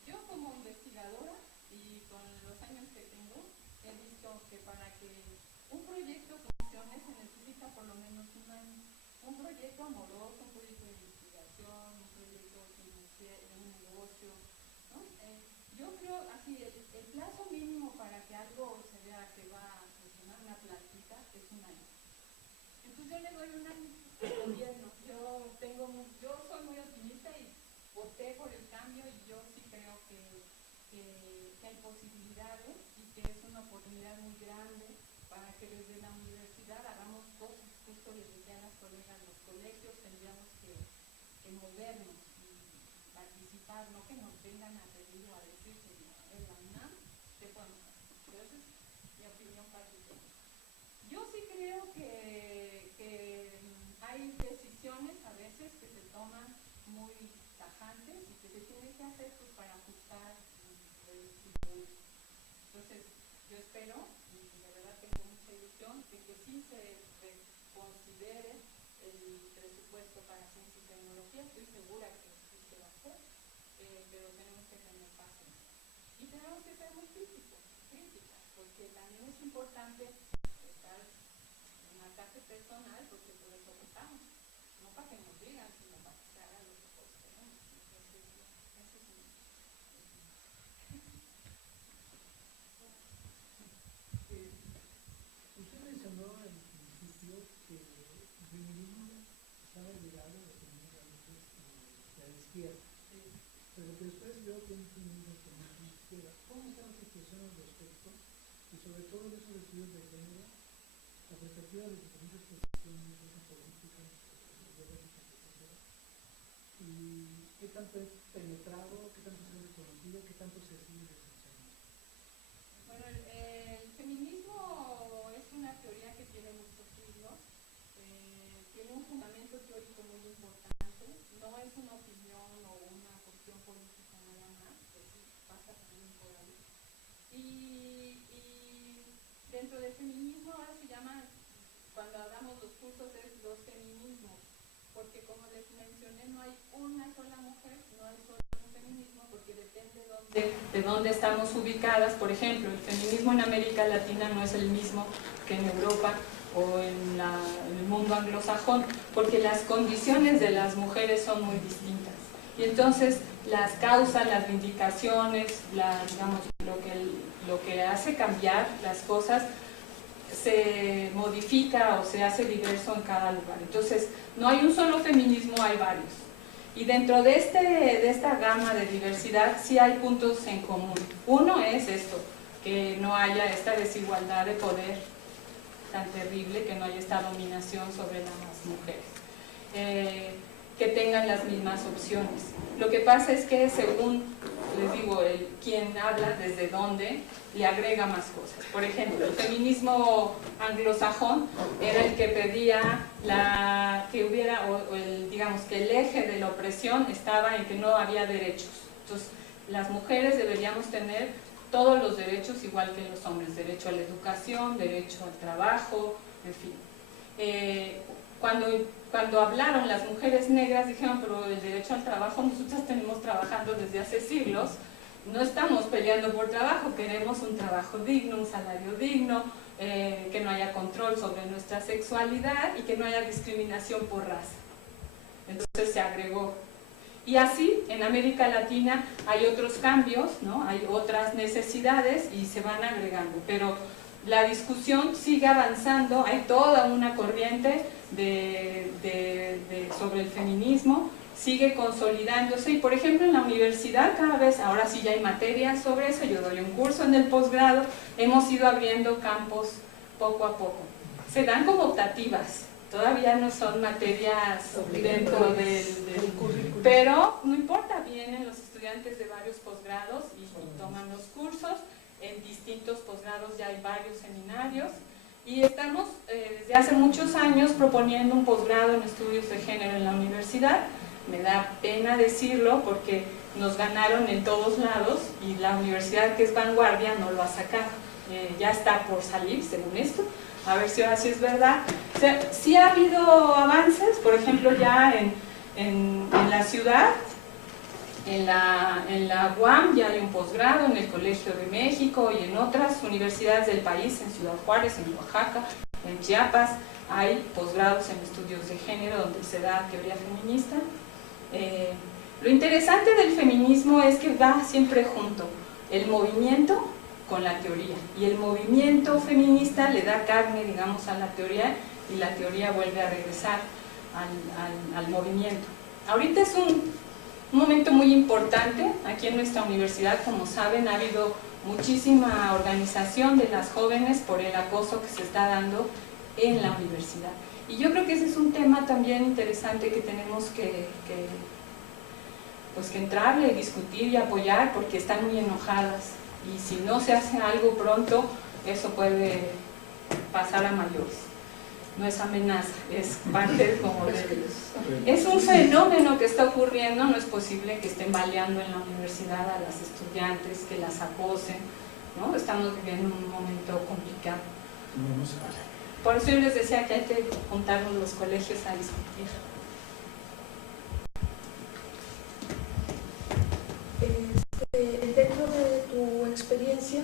yo como investigadora y con los años que tengo, he visto que para que un proyecto funcione se necesita por lo menos un año. Un proyecto amoroso, un proyecto de investigación, un proyecto financiero, de un divorcio, ¿no? Yo creo así, el plazo mínimo para que algo se vea que va a funcionar, una plantita, es un año. Entonces yo le doy un año al gobierno. Yo soy muy optimista y voté por el cambio, y yo sí creo que hay posibilidades y que es una oportunidad muy grande para que desde la universidad hagamos cosas. Justo les decía a las colegas, los colegios tendríamos que movernos y participar, no que nos vengan a pedir o a decir que no, en la UNAM te podemos hacer. Pero esa es mi opinión particular. Yo sí creo que hay decisiones a veces que se toman muy tajantes y que se tienen que hacer pues, para ajustar el distribuir. Entonces, yo espero, y de verdad tengo mucha ilusión, de que sí se reconsidere el presupuesto para ciencia y tecnología. Estoy segura que sí se va a hacer, pero tenemos que tener paciencia. Y tenemos que ser muy críticas, porque también es importante estar en ataque personal, porque por eso votamos. No para que nos digan, sino para que se haga lo que todos queremos. Entonces, eso es mi... Usted mencionó al principio que el feminismo estaba ligado definitivamente a la izquierda, pero que después veo que un feminismo con la izquierda. ¿Cómo está la situación al respecto? Y sobre todo en esos estudios de género, la perspectiva de diferentes posiciones, políticas, ideológicas, etc. ¿Y qué tanto es penetrado, qué tanto se ha reconocido, qué tanto se sigue desarrollando? Bueno, el feminismo es una teoría que tiene muchos siglos, tiene un fundamento teórico muy importante, no es una opinión o una cuestión política nada más, que sí pasa también por ahí. Y dentro del feminismo ahora se llama, cuando hagamos los cursos, es los feminismos, porque como les mencioné, no hay una sola mujer, no hay solo un feminismo, porque depende de dónde estamos ubicadas. Por ejemplo, el feminismo en América Latina no es el mismo que en Europa o en el mundo anglosajón, porque las condiciones de las mujeres son muy distintas. Y entonces las causas, las vindicaciones, digamos, lo que hace cambiar las cosas se modifica o se hace diverso en cada lugar. Entonces, no hay un solo feminismo, hay varios. Y dentro de esta gama de diversidad sí hay puntos en común. Uno es esto, que no haya esta desigualdad de poder tan terrible, que no haya esta dominación sobre las mujeres. Que tengan las mismas opciones. Lo que pasa es que según, les digo, quien habla desde dónde, le agrega más cosas. Por ejemplo, el feminismo anglosajón era el que pedía que hubiera, digamos, que el eje de la opresión estaba en que no había derechos. Entonces, las mujeres deberíamos tener todos los derechos igual que los hombres, derecho a la educación, derecho al trabajo, en fin. Cuando hablaron las mujeres negras, dijeron, pero el derecho al trabajo nosotras tenemos trabajando desde hace siglos, no estamos peleando por trabajo, queremos un trabajo digno, un salario digno, que no haya control sobre nuestra sexualidad y que no haya discriminación por raza. Entonces se agregó. Y así, en América Latina hay otros cambios, ¿no? Hay otras necesidades y se van agregando, pero la discusión sigue avanzando, hay toda una corriente sobre el feminismo, sigue consolidándose y por ejemplo en la universidad cada vez, ahora sí ya hay materias sobre eso, yo doy un curso en el posgrado, hemos ido abriendo campos poco a poco. Se dan como optativas, todavía no son materias dentro del currículum, pero no importa, vienen los estudiantes de varios posgrados y toman los cursos. En distintos posgrados ya hay varios seminarios y estamos desde hace muchos años proponiendo un posgrado en estudios de género en la universidad. Me da pena decirlo porque nos ganaron en todos lados y la universidad, que es vanguardia, no lo ha sacado. Ya está por salir, según esto, a ver si ahora sí es verdad. O sea, sí ha habido avances, por ejemplo ya en la ciudad. En la UAM ya hay un posgrado, en el Colegio de México y en otras universidades del país, en Ciudad Juárez, en Oaxaca, en Chiapas, hay posgrados en estudios de género donde se da teoría feminista. Lo interesante del feminismo es que va siempre junto el movimiento con la teoría, y el movimiento feminista le da carne, digamos, a la teoría, y la teoría vuelve a regresar al movimiento. Ahorita es un momento muy importante aquí en nuestra universidad. Como saben, ha habido muchísima organización de las jóvenes por el acoso que se está dando en la universidad, y yo creo que ese es un tema también interesante que tenemos que entrarle, discutir y apoyar, porque están muy enojadas, y si no se hace algo pronto, eso puede pasar a mayores. No es amenaza, es parte como de... Es un fenómeno que está ocurriendo. No es posible que estén baleando en la universidad a las estudiantes, que las acosen, ¿no? Estamos viviendo un momento complicado. Por eso yo les decía que hay que juntarnos los colegios a discutir. Dentro de tu experiencia,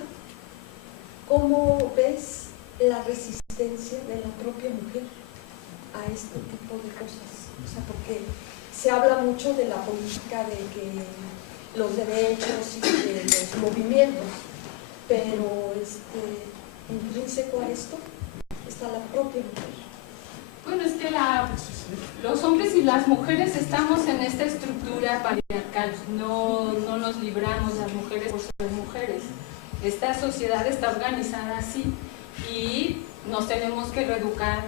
¿cómo ves la resistencia de la propia mujer a este tipo de cosas? O sea, porque se habla mucho de la política, de que los derechos y de los movimientos, pero intrínseco a esto está la propia mujer. Bueno, es que los hombres y las mujeres estamos en esta estructura patriarcal, no nos libramos las mujeres por ser mujeres. Esta sociedad está organizada así, y nos tenemos que reeducar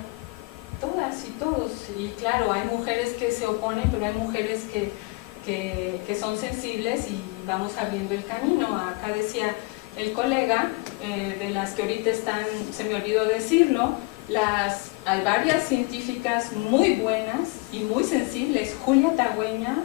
todas y todos. Y claro, hay mujeres que se oponen, pero hay mujeres que son sensibles, y vamos abriendo el camino. Acá decía el colega, de las que ahorita están, se me olvidó decirlo, hay varias científicas muy buenas y muy sensibles. Julia Tagüeña,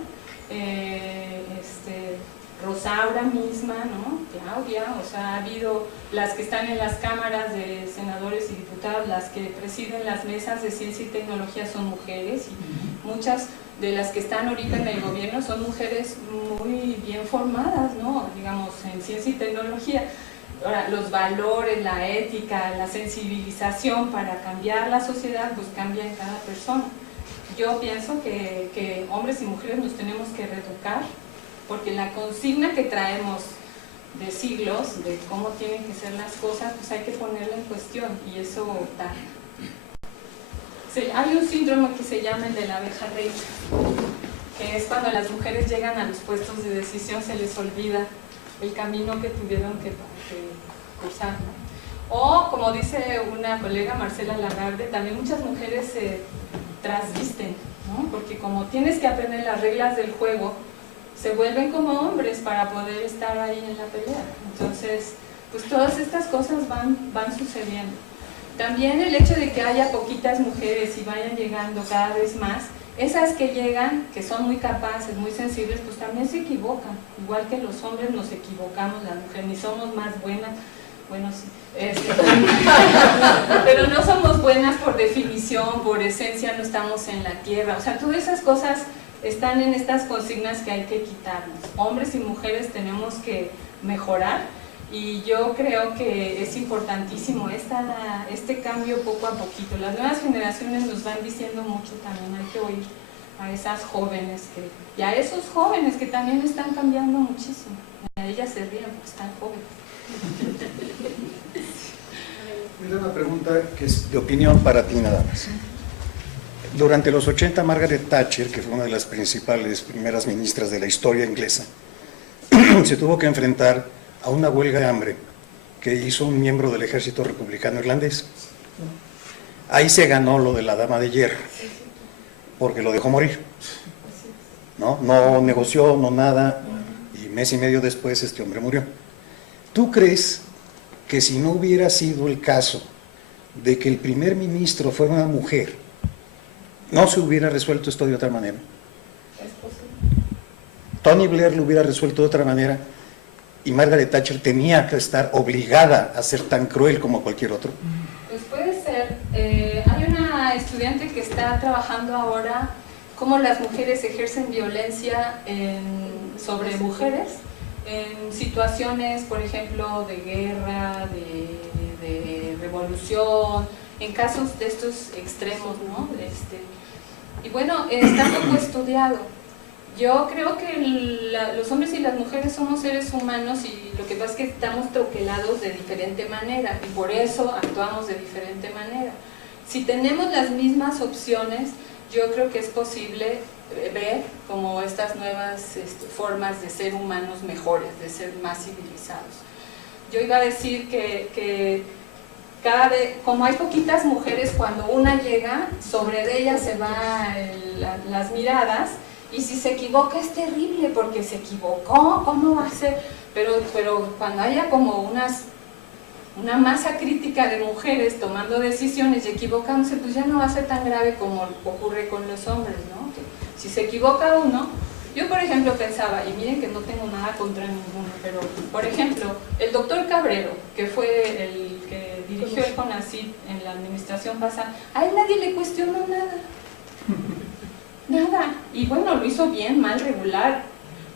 Rosaura misma, ¿no? Claudia, o sea, ha habido las que están en las cámaras de senadores y diputados, las que presiden las mesas de ciencia y tecnología son mujeres, y muchas de las que están ahorita en el gobierno son mujeres muy bien formadas, ¿no? Digamos, en ciencia y tecnología. Ahora, los valores, la ética, la sensibilización para cambiar la sociedad, pues cambia en cada persona. Yo pienso que hombres y mujeres nos tenemos que reeducar, porque la consigna que traemos de siglos, de cómo tienen que ser las cosas, pues hay que ponerla en cuestión, y eso da. Hay un síndrome que se llama el de la abeja reina, que es cuando las mujeres llegan a los puestos de decisión, se les olvida el camino que tuvieron que cursar, ¿no? O, como dice una colega, Marcela Lagarde, también muchas mujeres se trasvisten, ¿no? Porque como tienes que aprender las reglas del juego, se vuelven como hombres para poder estar ahí en la pelea. Entonces, pues todas estas cosas van sucediendo. También el hecho de que haya poquitas mujeres y vayan llegando cada vez más, esas que llegan, que son muy capaces, muy sensibles, pues también se equivocan. Igual que los hombres nos equivocamos, las mujeres ni somos más buenas, bueno, sí, pero no somos buenas por definición, por esencia, no estamos en la tierra. O sea, todas esas cosas están en estas consignas que hay que quitarnos. Hombres y mujeres tenemos que mejorar, y yo creo que es importantísimo este cambio poco a poquito. Las nuevas generaciones nos van diciendo mucho también, hay que oír a esas jóvenes y a esos jóvenes que también están cambiando muchísimo. A ellas se ríen porque están jóvenes. Mira, una pregunta que es de opinión para ti nada más. Durante los 80, Margaret Thatcher, que fue una de las primeras ministras de la historia inglesa, se tuvo que enfrentar a una huelga de hambre que hizo un miembro del ejército republicano irlandés. Ahí se ganó lo de la dama de hierro, porque lo dejó morir. No negoció, no nada, y mes y medio después este hombre murió. ¿Tú crees que si no hubiera sido el caso de que el primer ministro fuera una mujer, no se hubiera resuelto esto de otra manera? Es posible. Tony Blair lo hubiera resuelto de otra manera, y Margaret Thatcher tenía que estar obligada a ser tan cruel como cualquier otro. Pues puede ser. Hay una estudiante que está trabajando ahora cómo las mujeres ejercen violencia sobre mujeres en situaciones, por ejemplo, de guerra, de revolución, en casos de estos extremos, ¿no? Y bueno, está poco estudiado. Yo creo que los hombres y las mujeres somos seres humanos y lo que pasa es que estamos troquelados de diferente manera y por eso actuamos de diferente manera. Si tenemos las mismas opciones, yo creo que es posible ver como estas nuevas formas de ser humanos mejores, de ser más civilizados. Yo iba a decir que cada vez, como hay poquitas mujeres, cuando una llega, sobre de ella se van las miradas, y si se equivoca es terrible porque se equivocó, ¿cómo va a ser? Pero cuando haya como una masa crítica de mujeres tomando decisiones y equivocándose, pues ya no va a ser tan grave como ocurre con los hombres, ¿no? Que si se equivoca uno, yo por ejemplo pensaba, y miren que no tengo nada contra ninguno, pero por ejemplo, el doctor Cabrero, que fue el que dirigió el CONACYT en la administración pasada, a él nadie le cuestionó nada. Nada, y bueno, lo hizo bien, mal, regular,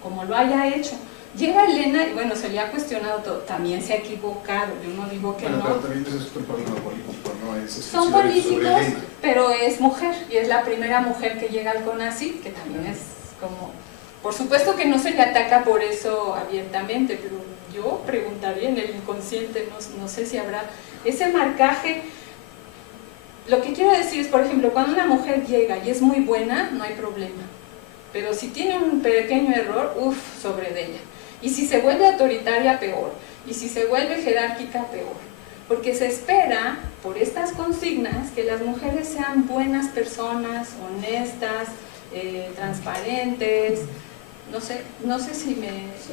como lo haya hecho. Llega Elena y bueno, se le ha cuestionado todo, también se ha equivocado, yo no digo que no. Pero también es un problema político, no es Son políticos, pero es mujer, y es la primera mujer que llega al CONACYT, que también es como, por supuesto que no se le ataca por eso abiertamente, pero yo preguntaría en el inconsciente, no sé si habrá ese marcaje. Lo que quiero decir es, por ejemplo, cuando una mujer llega y es muy buena, no hay problema. Pero si tiene un pequeño error, sobre de ella. Y si se vuelve autoritaria, peor. Y si se vuelve jerárquica, peor. Porque se espera, por estas consignas, que las mujeres sean buenas personas, honestas, transparentes. No sé si me...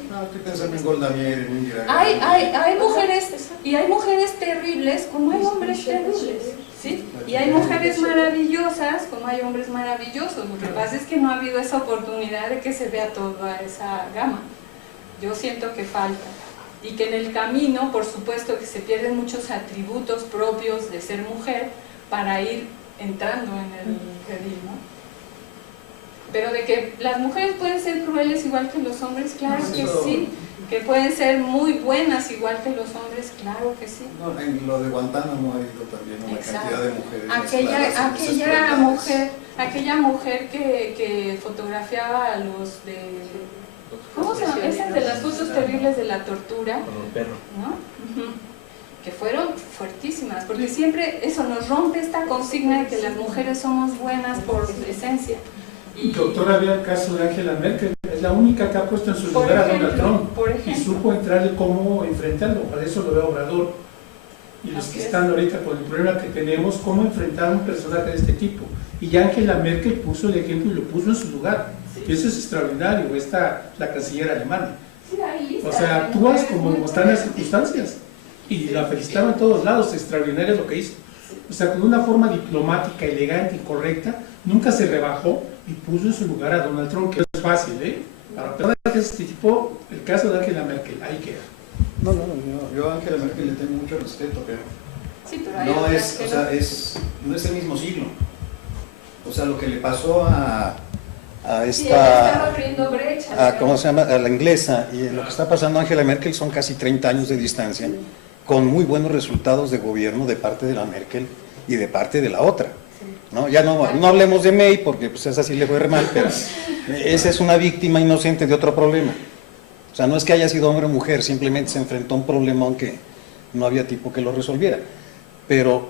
No, estoy pensando en Golda Meir, en Indira. Hay mujeres, y hay mujeres terribles como hay hombres terribles, ¿sí? Y hay mujeres maravillosas como hay hombres maravillosos. Lo que pasa es que no ha habido esa oportunidad de que se vea toda esa gama. Yo siento que falta. Y que en el camino, por supuesto, que se pierden muchos atributos propios de ser mujer para ir entrando en el redil, ¿no? Pero de que las mujeres pueden ser crueles igual que los hombres, claro que sí. Que pueden ser muy buenas igual que los hombres, claro que sí. No, en lo de Guantánamo ha habido también una cantidad de mujeres. Aquella mujer que fotografiaba a los de... ¿Cómo se llama? Esas de las fotos terribles de la tortura. Con el perro. ¿No? Que fueron fuertísimas, porque siempre eso nos rompe esta consigna de que las mujeres somos buenas por esencia. Doctora, había el caso de Angela Merkel, es la única que ha puesto en su lugar a Donald Trump y supo entrarle cómo enfrentarlo, para eso lo veo Obrador. Y los que están ahorita con el problema que tenemos, cómo enfrentar a un personaje de este tipo. Y Angela Merkel puso el ejemplo y lo puso en su lugar. Y eso es extraordinario, la canciller alemana. O sea, actúas como están las circunstancias. Y la felicitaron en todos lados, extraordinario lo que hizo. O sea, con una forma diplomática, elegante y correcta, nunca se rebajó y puso en su lugar a Donald Trump, que no es fácil, ¿eh? Para personas que es este tipo, el caso de Angela Merkel, ahí queda. No, yo a Angela Merkel le tengo mucho respeto, pero sí, pero hay no otras no es el mismo siglo. O sea, lo que le pasó a sí, ella estaba esta, abriendo brechas, ¿cómo se llama? A la inglesa, y lo que está pasando a Angela Merkel son casi 30 años de distancia, con muy buenos resultados de gobierno de parte de la Merkel y de parte de la otra. ¿No? Ya no hablemos de May porque pues esa sí le fue re mal, pero esa es una víctima inocente de otro problema. O sea, no es que haya sido hombre o mujer, simplemente se enfrentó a un problema aunque no había tipo que lo resolviera. Pero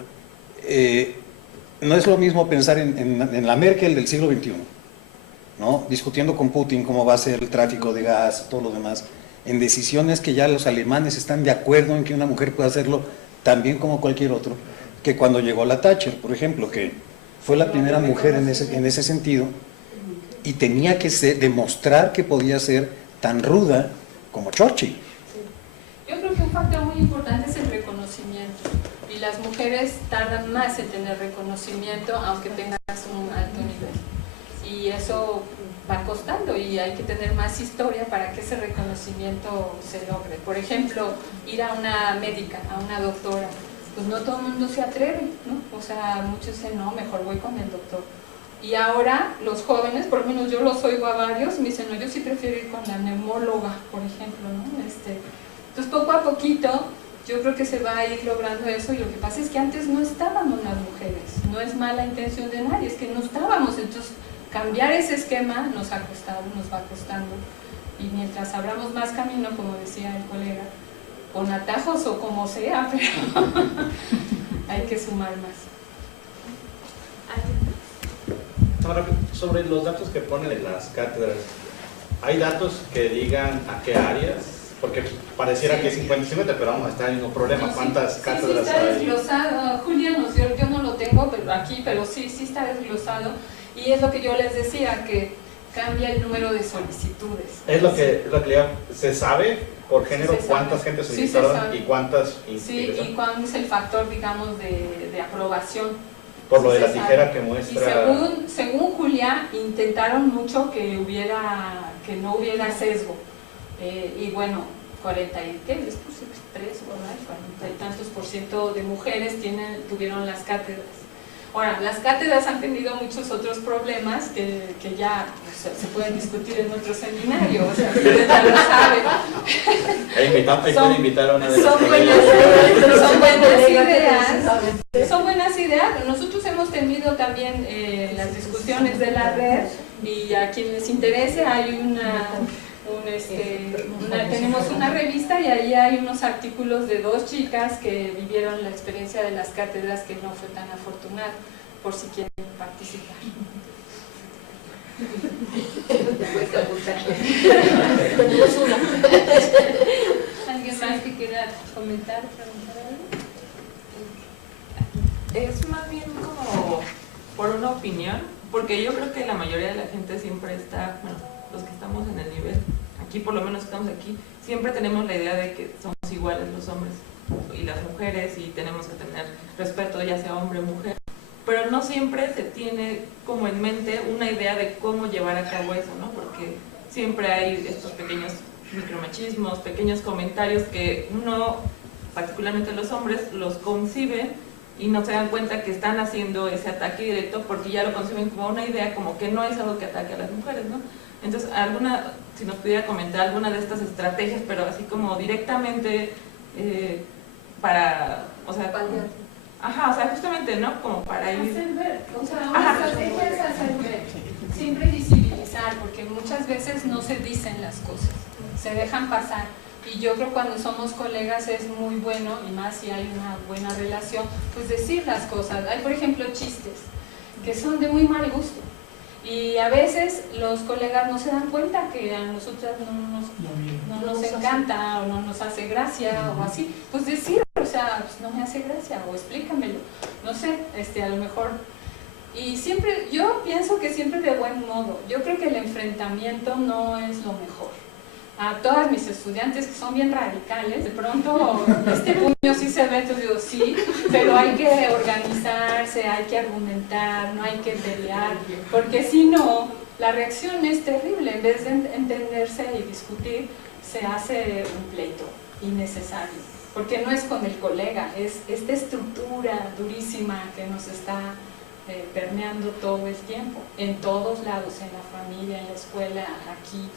no es lo mismo pensar en la Merkel del siglo XXI, ¿no? Discutiendo con Putin cómo va a ser el tráfico de gas, todo lo demás, en decisiones que ya los alemanes están de acuerdo en que una mujer pueda hacerlo tan bien como cualquier otro, que cuando llegó la Thatcher, por ejemplo, que fue la primera mujer en ese sentido y tenía que demostrar que podía ser tan ruda como Churchill. Yo creo que un factor muy importante es el reconocimiento y las mujeres tardan más en tener reconocimiento aunque tengas un alto nivel y eso va costando y hay que tener más historia para que ese reconocimiento se logre. Por ejemplo, ir a una médica, a una doctora, pues no todo el mundo se atreve, ¿no? O sea, muchos dicen, no, mejor voy con el doctor. Y ahora los jóvenes, por lo menos yo los oigo a varios, me dicen, no, yo sí prefiero ir con la neumóloga, por ejemplo, ¿no? Entonces, poco a poquito, yo creo que se va a ir logrando eso y lo que pasa es que antes no estábamos las mujeres, no es mala intención de nadie, es que no estábamos, entonces cambiar ese esquema nos ha costado, nos va costando, y mientras abramos más camino, como decía el colega, con atajos o como sea, pero hay que sumar más. Ahora, sobre los datos que ponen en las cátedras, ¿hay datos que digan a qué áreas? Porque pareciera que es 50-50, pero vamos a estar en el mismo problema. ¿Cuántas cátedras sí está hay? desglosado. Julia nos dio, yo no lo tengo pero aquí, pero sí está desglosado. Y es lo que yo les decía, que cambia el número de solicitudes. Es lo que se sabe por género, Sí se cuántas sabe. gente Sí solicitaron se sabe. y cuántas Sí, ingresaron. y cuál es el factor, digamos, de aprobación. Por lo Sí de la se tijera sabe. que Y muestra. según Julia, intentaron mucho que no hubiera sesgo. Y bueno, 40 y ¿qué? Les puse 3, ¿verdad? 40 y tantos % de mujeres tuvieron las cátedras. Ahora, las cátedras han tenido muchos otros problemas que ya se pueden discutir en otro seminario, o sea, ustedes ya lo saben. Ahí pueden invitar a una de las Son colegas. son buenas ideas. Nosotros hemos tenido también las discusiones de la red, y a quien les interese hay tenemos una revista, y ahí hay unos artículos de 2 chicas que vivieron la experiencia de las cátedras, que no fue tan afortunada, por si quieren participar. ¿Alguien más que quiera comentar, preguntar algo? Es más bien como por una opinión, porque yo creo que la mayoría de la gente siempre está, bueno, los que estamos en el nivel, aquí por lo menos estamos aquí, siempre tenemos la idea de que somos iguales los hombres y las mujeres, y tenemos que tener respeto, ya sea hombre o mujer, pero no siempre se tiene como en mente una idea de cómo llevar a cabo eso, ¿no? Porque siempre hay estos pequeños micromachismos, pequeños comentarios que uno, particularmente los hombres, los conciben y no se dan cuenta que están haciendo ese ataque directo, porque ya lo conciben como una idea, como que no es algo que ataque a las mujeres, ¿no? Entonces, si nos pudiera comentar alguna de estas estrategias, pero así como directamente para, o sea, justamente, ¿no? Como para ir... Hacer ver, o sea, Ajá. una estrategia es hacer ver, siempre visibilizar, porque muchas veces no se dicen las cosas, se dejan pasar. Y yo creo que cuando somos colegas es muy bueno, y más si hay una buena relación, pues decir las cosas. Hay, por ejemplo, chistes que son de muy mal gusto, y a veces los colegas no se dan cuenta que a nosotras no nos encanta o no nos hace gracia o así. Pues decir, o sea, pues no me hace gracia, o explícamelo, no sé, a lo mejor. Y siempre, yo pienso que siempre de buen modo. Yo creo que el enfrentamiento no es lo mejor. A todas mis estudiantes que son bien radicales, de pronto este puño sí se ve, entonces digo sí, pero hay que organizarse, hay que argumentar, no hay que pelear, porque si no, la reacción es terrible. En vez de entenderse y discutir, se hace un pleito innecesario, porque no es con el colega, es esta estructura durísima que nos está permeando todo el tiempo, en todos lados, en la familia, en la escuela, aquí,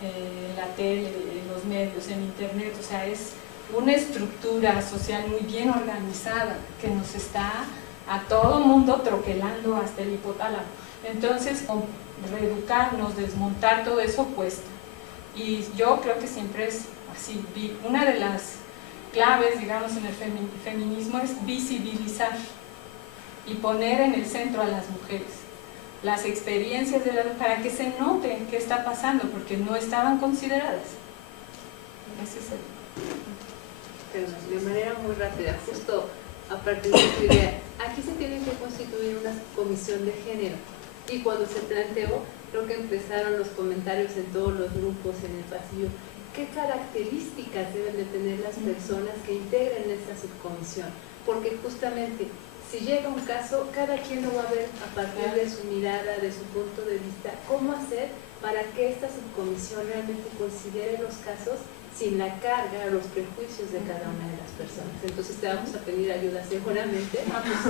en la tele, en los medios, en internet. O sea, es una estructura social muy bien organizada que nos está a todo mundo troquelando hasta el hipotálamo. Entonces, reeducarnos, desmontar todo eso cuesta. Y yo creo que siempre es así. Una de las claves, digamos, en el feminismo es visibilizar y poner en el centro a las mujeres, las experiencias para que se note qué está pasando, porque no estaban consideradas. Ese es De manera muy rápida, justo a partir de tu idea, aquí se tiene que constituir una comisión de género, y cuando se planteó, creo que empezaron los comentarios en todos los grupos, en el pasillo, ¿qué características deben de tener las personas que integren esta subcomisión? Porque justamente, si llega un caso, cada quien lo va a ver a partir de su mirada, de su punto de vista, cómo hacer para que esta subcomisión realmente considere los casos sin la carga o los prejuicios de cada una de las personas. Entonces te vamos a pedir ayuda seguramente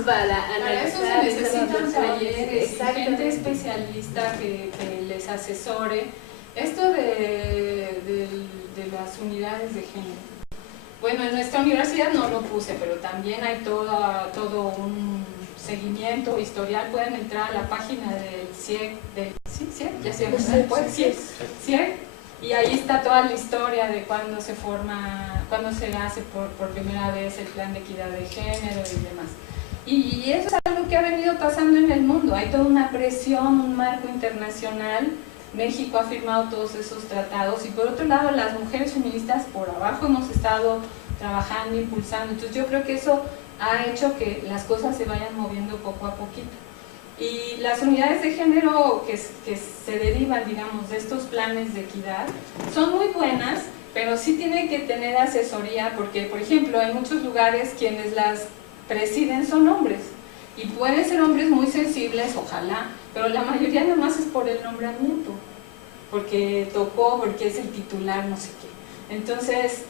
para Para eso analizar se necesitan esas talleres, gente especialista que les asesore. Esto de las unidades de género. Bueno, en nuestra universidad no lo puse, pero también hay todo un seguimiento, historial, pueden entrar a la página del CIEG, ya sé, CIEG, y ahí está toda la historia de cuándo se forma, cuándo se hace por primera vez el plan de equidad de género y demás. Y eso es algo que ha venido pasando en el mundo, hay toda una presión, un marco internacional. México ha firmado todos esos tratados y por otro lado las mujeres feministas por abajo hemos estado trabajando, impulsando, entonces yo creo que eso ha hecho que las cosas se vayan moviendo poco a poquito. Y las unidades de género que se derivan, digamos, de estos planes de equidad son muy buenas, pero sí tienen que tener asesoría porque, por ejemplo, en muchos lugares quienes las presiden son hombres y pueden ser hombres muy sensibles, ojalá, pero la mayoría nada más es por el nombramiento, porque tocó, porque es el titular, no sé qué. Entonces,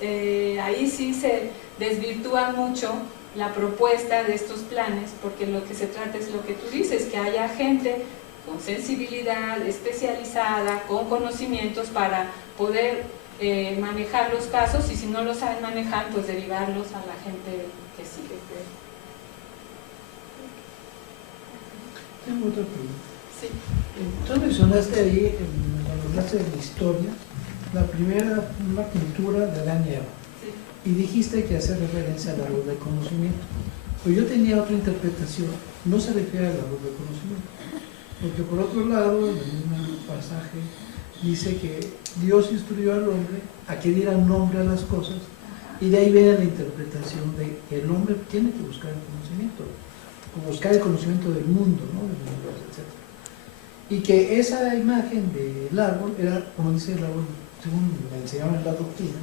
ahí sí se desvirtúa mucho la propuesta de estos planes, porque lo que se trata es lo que tú dices, que haya gente con sensibilidad, especializada, con conocimientos para poder manejar los casos y si no los saben manejar, pues derivarlos a la gente que sigue. Tengo otra pregunta. Sí. Tú mencionaste ahí, cuando hablaste de la historia, la primera una pintura de Adán y Eva. Y dijiste que hace referencia al árbol del conocimiento. Pues yo tenía otra interpretación, no se refiere al árbol del conocimiento. Porque por otro lado, en el mismo pasaje, dice que Dios instruyó al hombre a que diera nombre a las cosas, y de ahí viene la interpretación de que el hombre tiene que buscar el conocimiento, buscar el conocimiento del mundo, ¿no? Del universo, etc. Y que esa imagen del árbol era, como dice el árbol, según me enseñaban en la doctrina,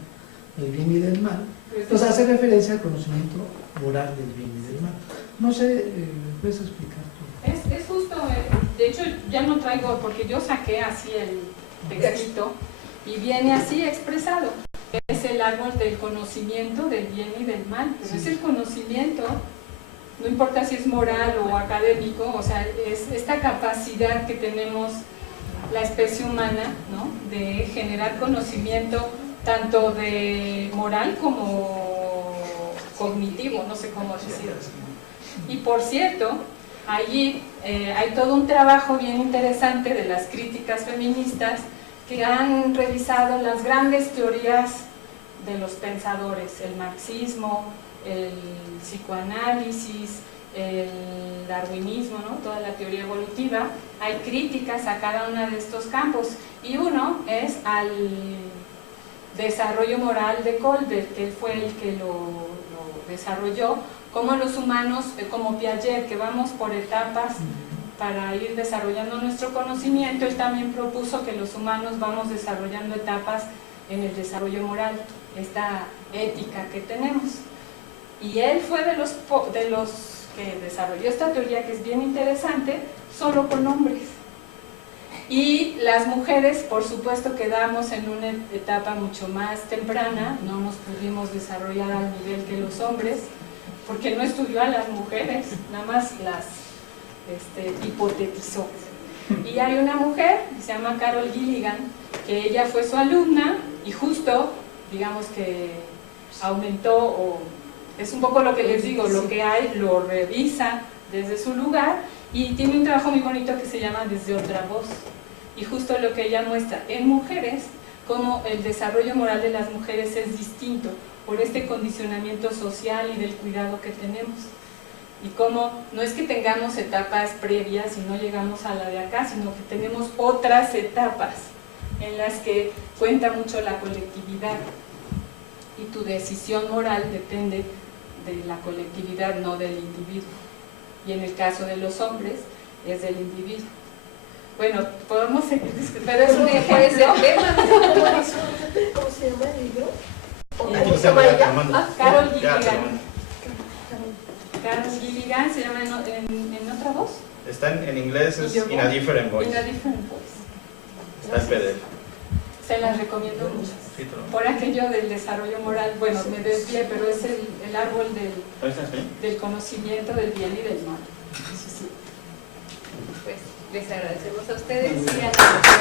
el bien y del mal, pues hace referencia al conocimiento moral del bien y del mal. No sé, ¿puedes explicar tú? Es justo, de hecho ya no traigo, porque yo saqué así el textito y viene así expresado. Es el árbol del conocimiento del bien y del mal, pero sí. Es el conocimiento, no importa si es moral o académico, o sea, es esta capacidad que tenemos la especie humana, ¿no? De generar conocimiento tanto de moral como cognitivo, no sé cómo decirlo. Y por cierto, allí hay todo un trabajo bien interesante de las críticas feministas que han revisado las grandes teorías de los pensadores, el marxismo, el psicoanálisis, el darwinismo, ¿no? Toda la teoría evolutiva. Hay críticas a cada uno de estos campos y uno es al desarrollo moral de Kohlberg, que él fue el que lo desarrolló, como los humanos, como Piaget, que vamos por etapas para ir desarrollando nuestro conocimiento. Él también propuso que los humanos vamos desarrollando etapas en el desarrollo moral, esta ética que tenemos. Y él fue de los que desarrolló esta teoría que es bien interesante, solo con hombres. Y las mujeres, por supuesto, quedamos en una etapa mucho más temprana, no nos pudimos desarrollar al nivel que los hombres, porque no estudió a las mujeres, nada más las hipotetizó. Y hay una mujer, que se llama Carol Gilligan, que ella fue su alumna y justo, digamos que aumentó, o es un poco lo que les digo, lo que hay, lo revisa desde su lugar y tiene un trabajo muy bonito que se llama Desde otra voz. Y justo lo que ella muestra en mujeres, cómo el desarrollo moral de las mujeres es distinto por este condicionamiento social y del cuidado que tenemos. Y cómo no es que tengamos etapas previas y no llegamos a la de acá, sino que tenemos otras etapas en las que cuenta mucho la colectividad. Y tu decisión moral depende de la colectividad, no del individuo. Y en el caso de los hombres, es del individuo. Bueno, podemos seguir discutiendo, pero es un ejemplo. ¿Cómo se llama el libro? ¿Cómo se llama? Carol Gilligan. Carol Gilligan se llama en otra voz. Está en inglés, es In a Different Voice. In a Different Voice. Está en PDF. Se las recomiendo mucho. Por aquello del desarrollo moral, bueno, me desvié, pero es el árbol del conocimiento del bien y del mal. Pues les agradecemos a ustedes y a la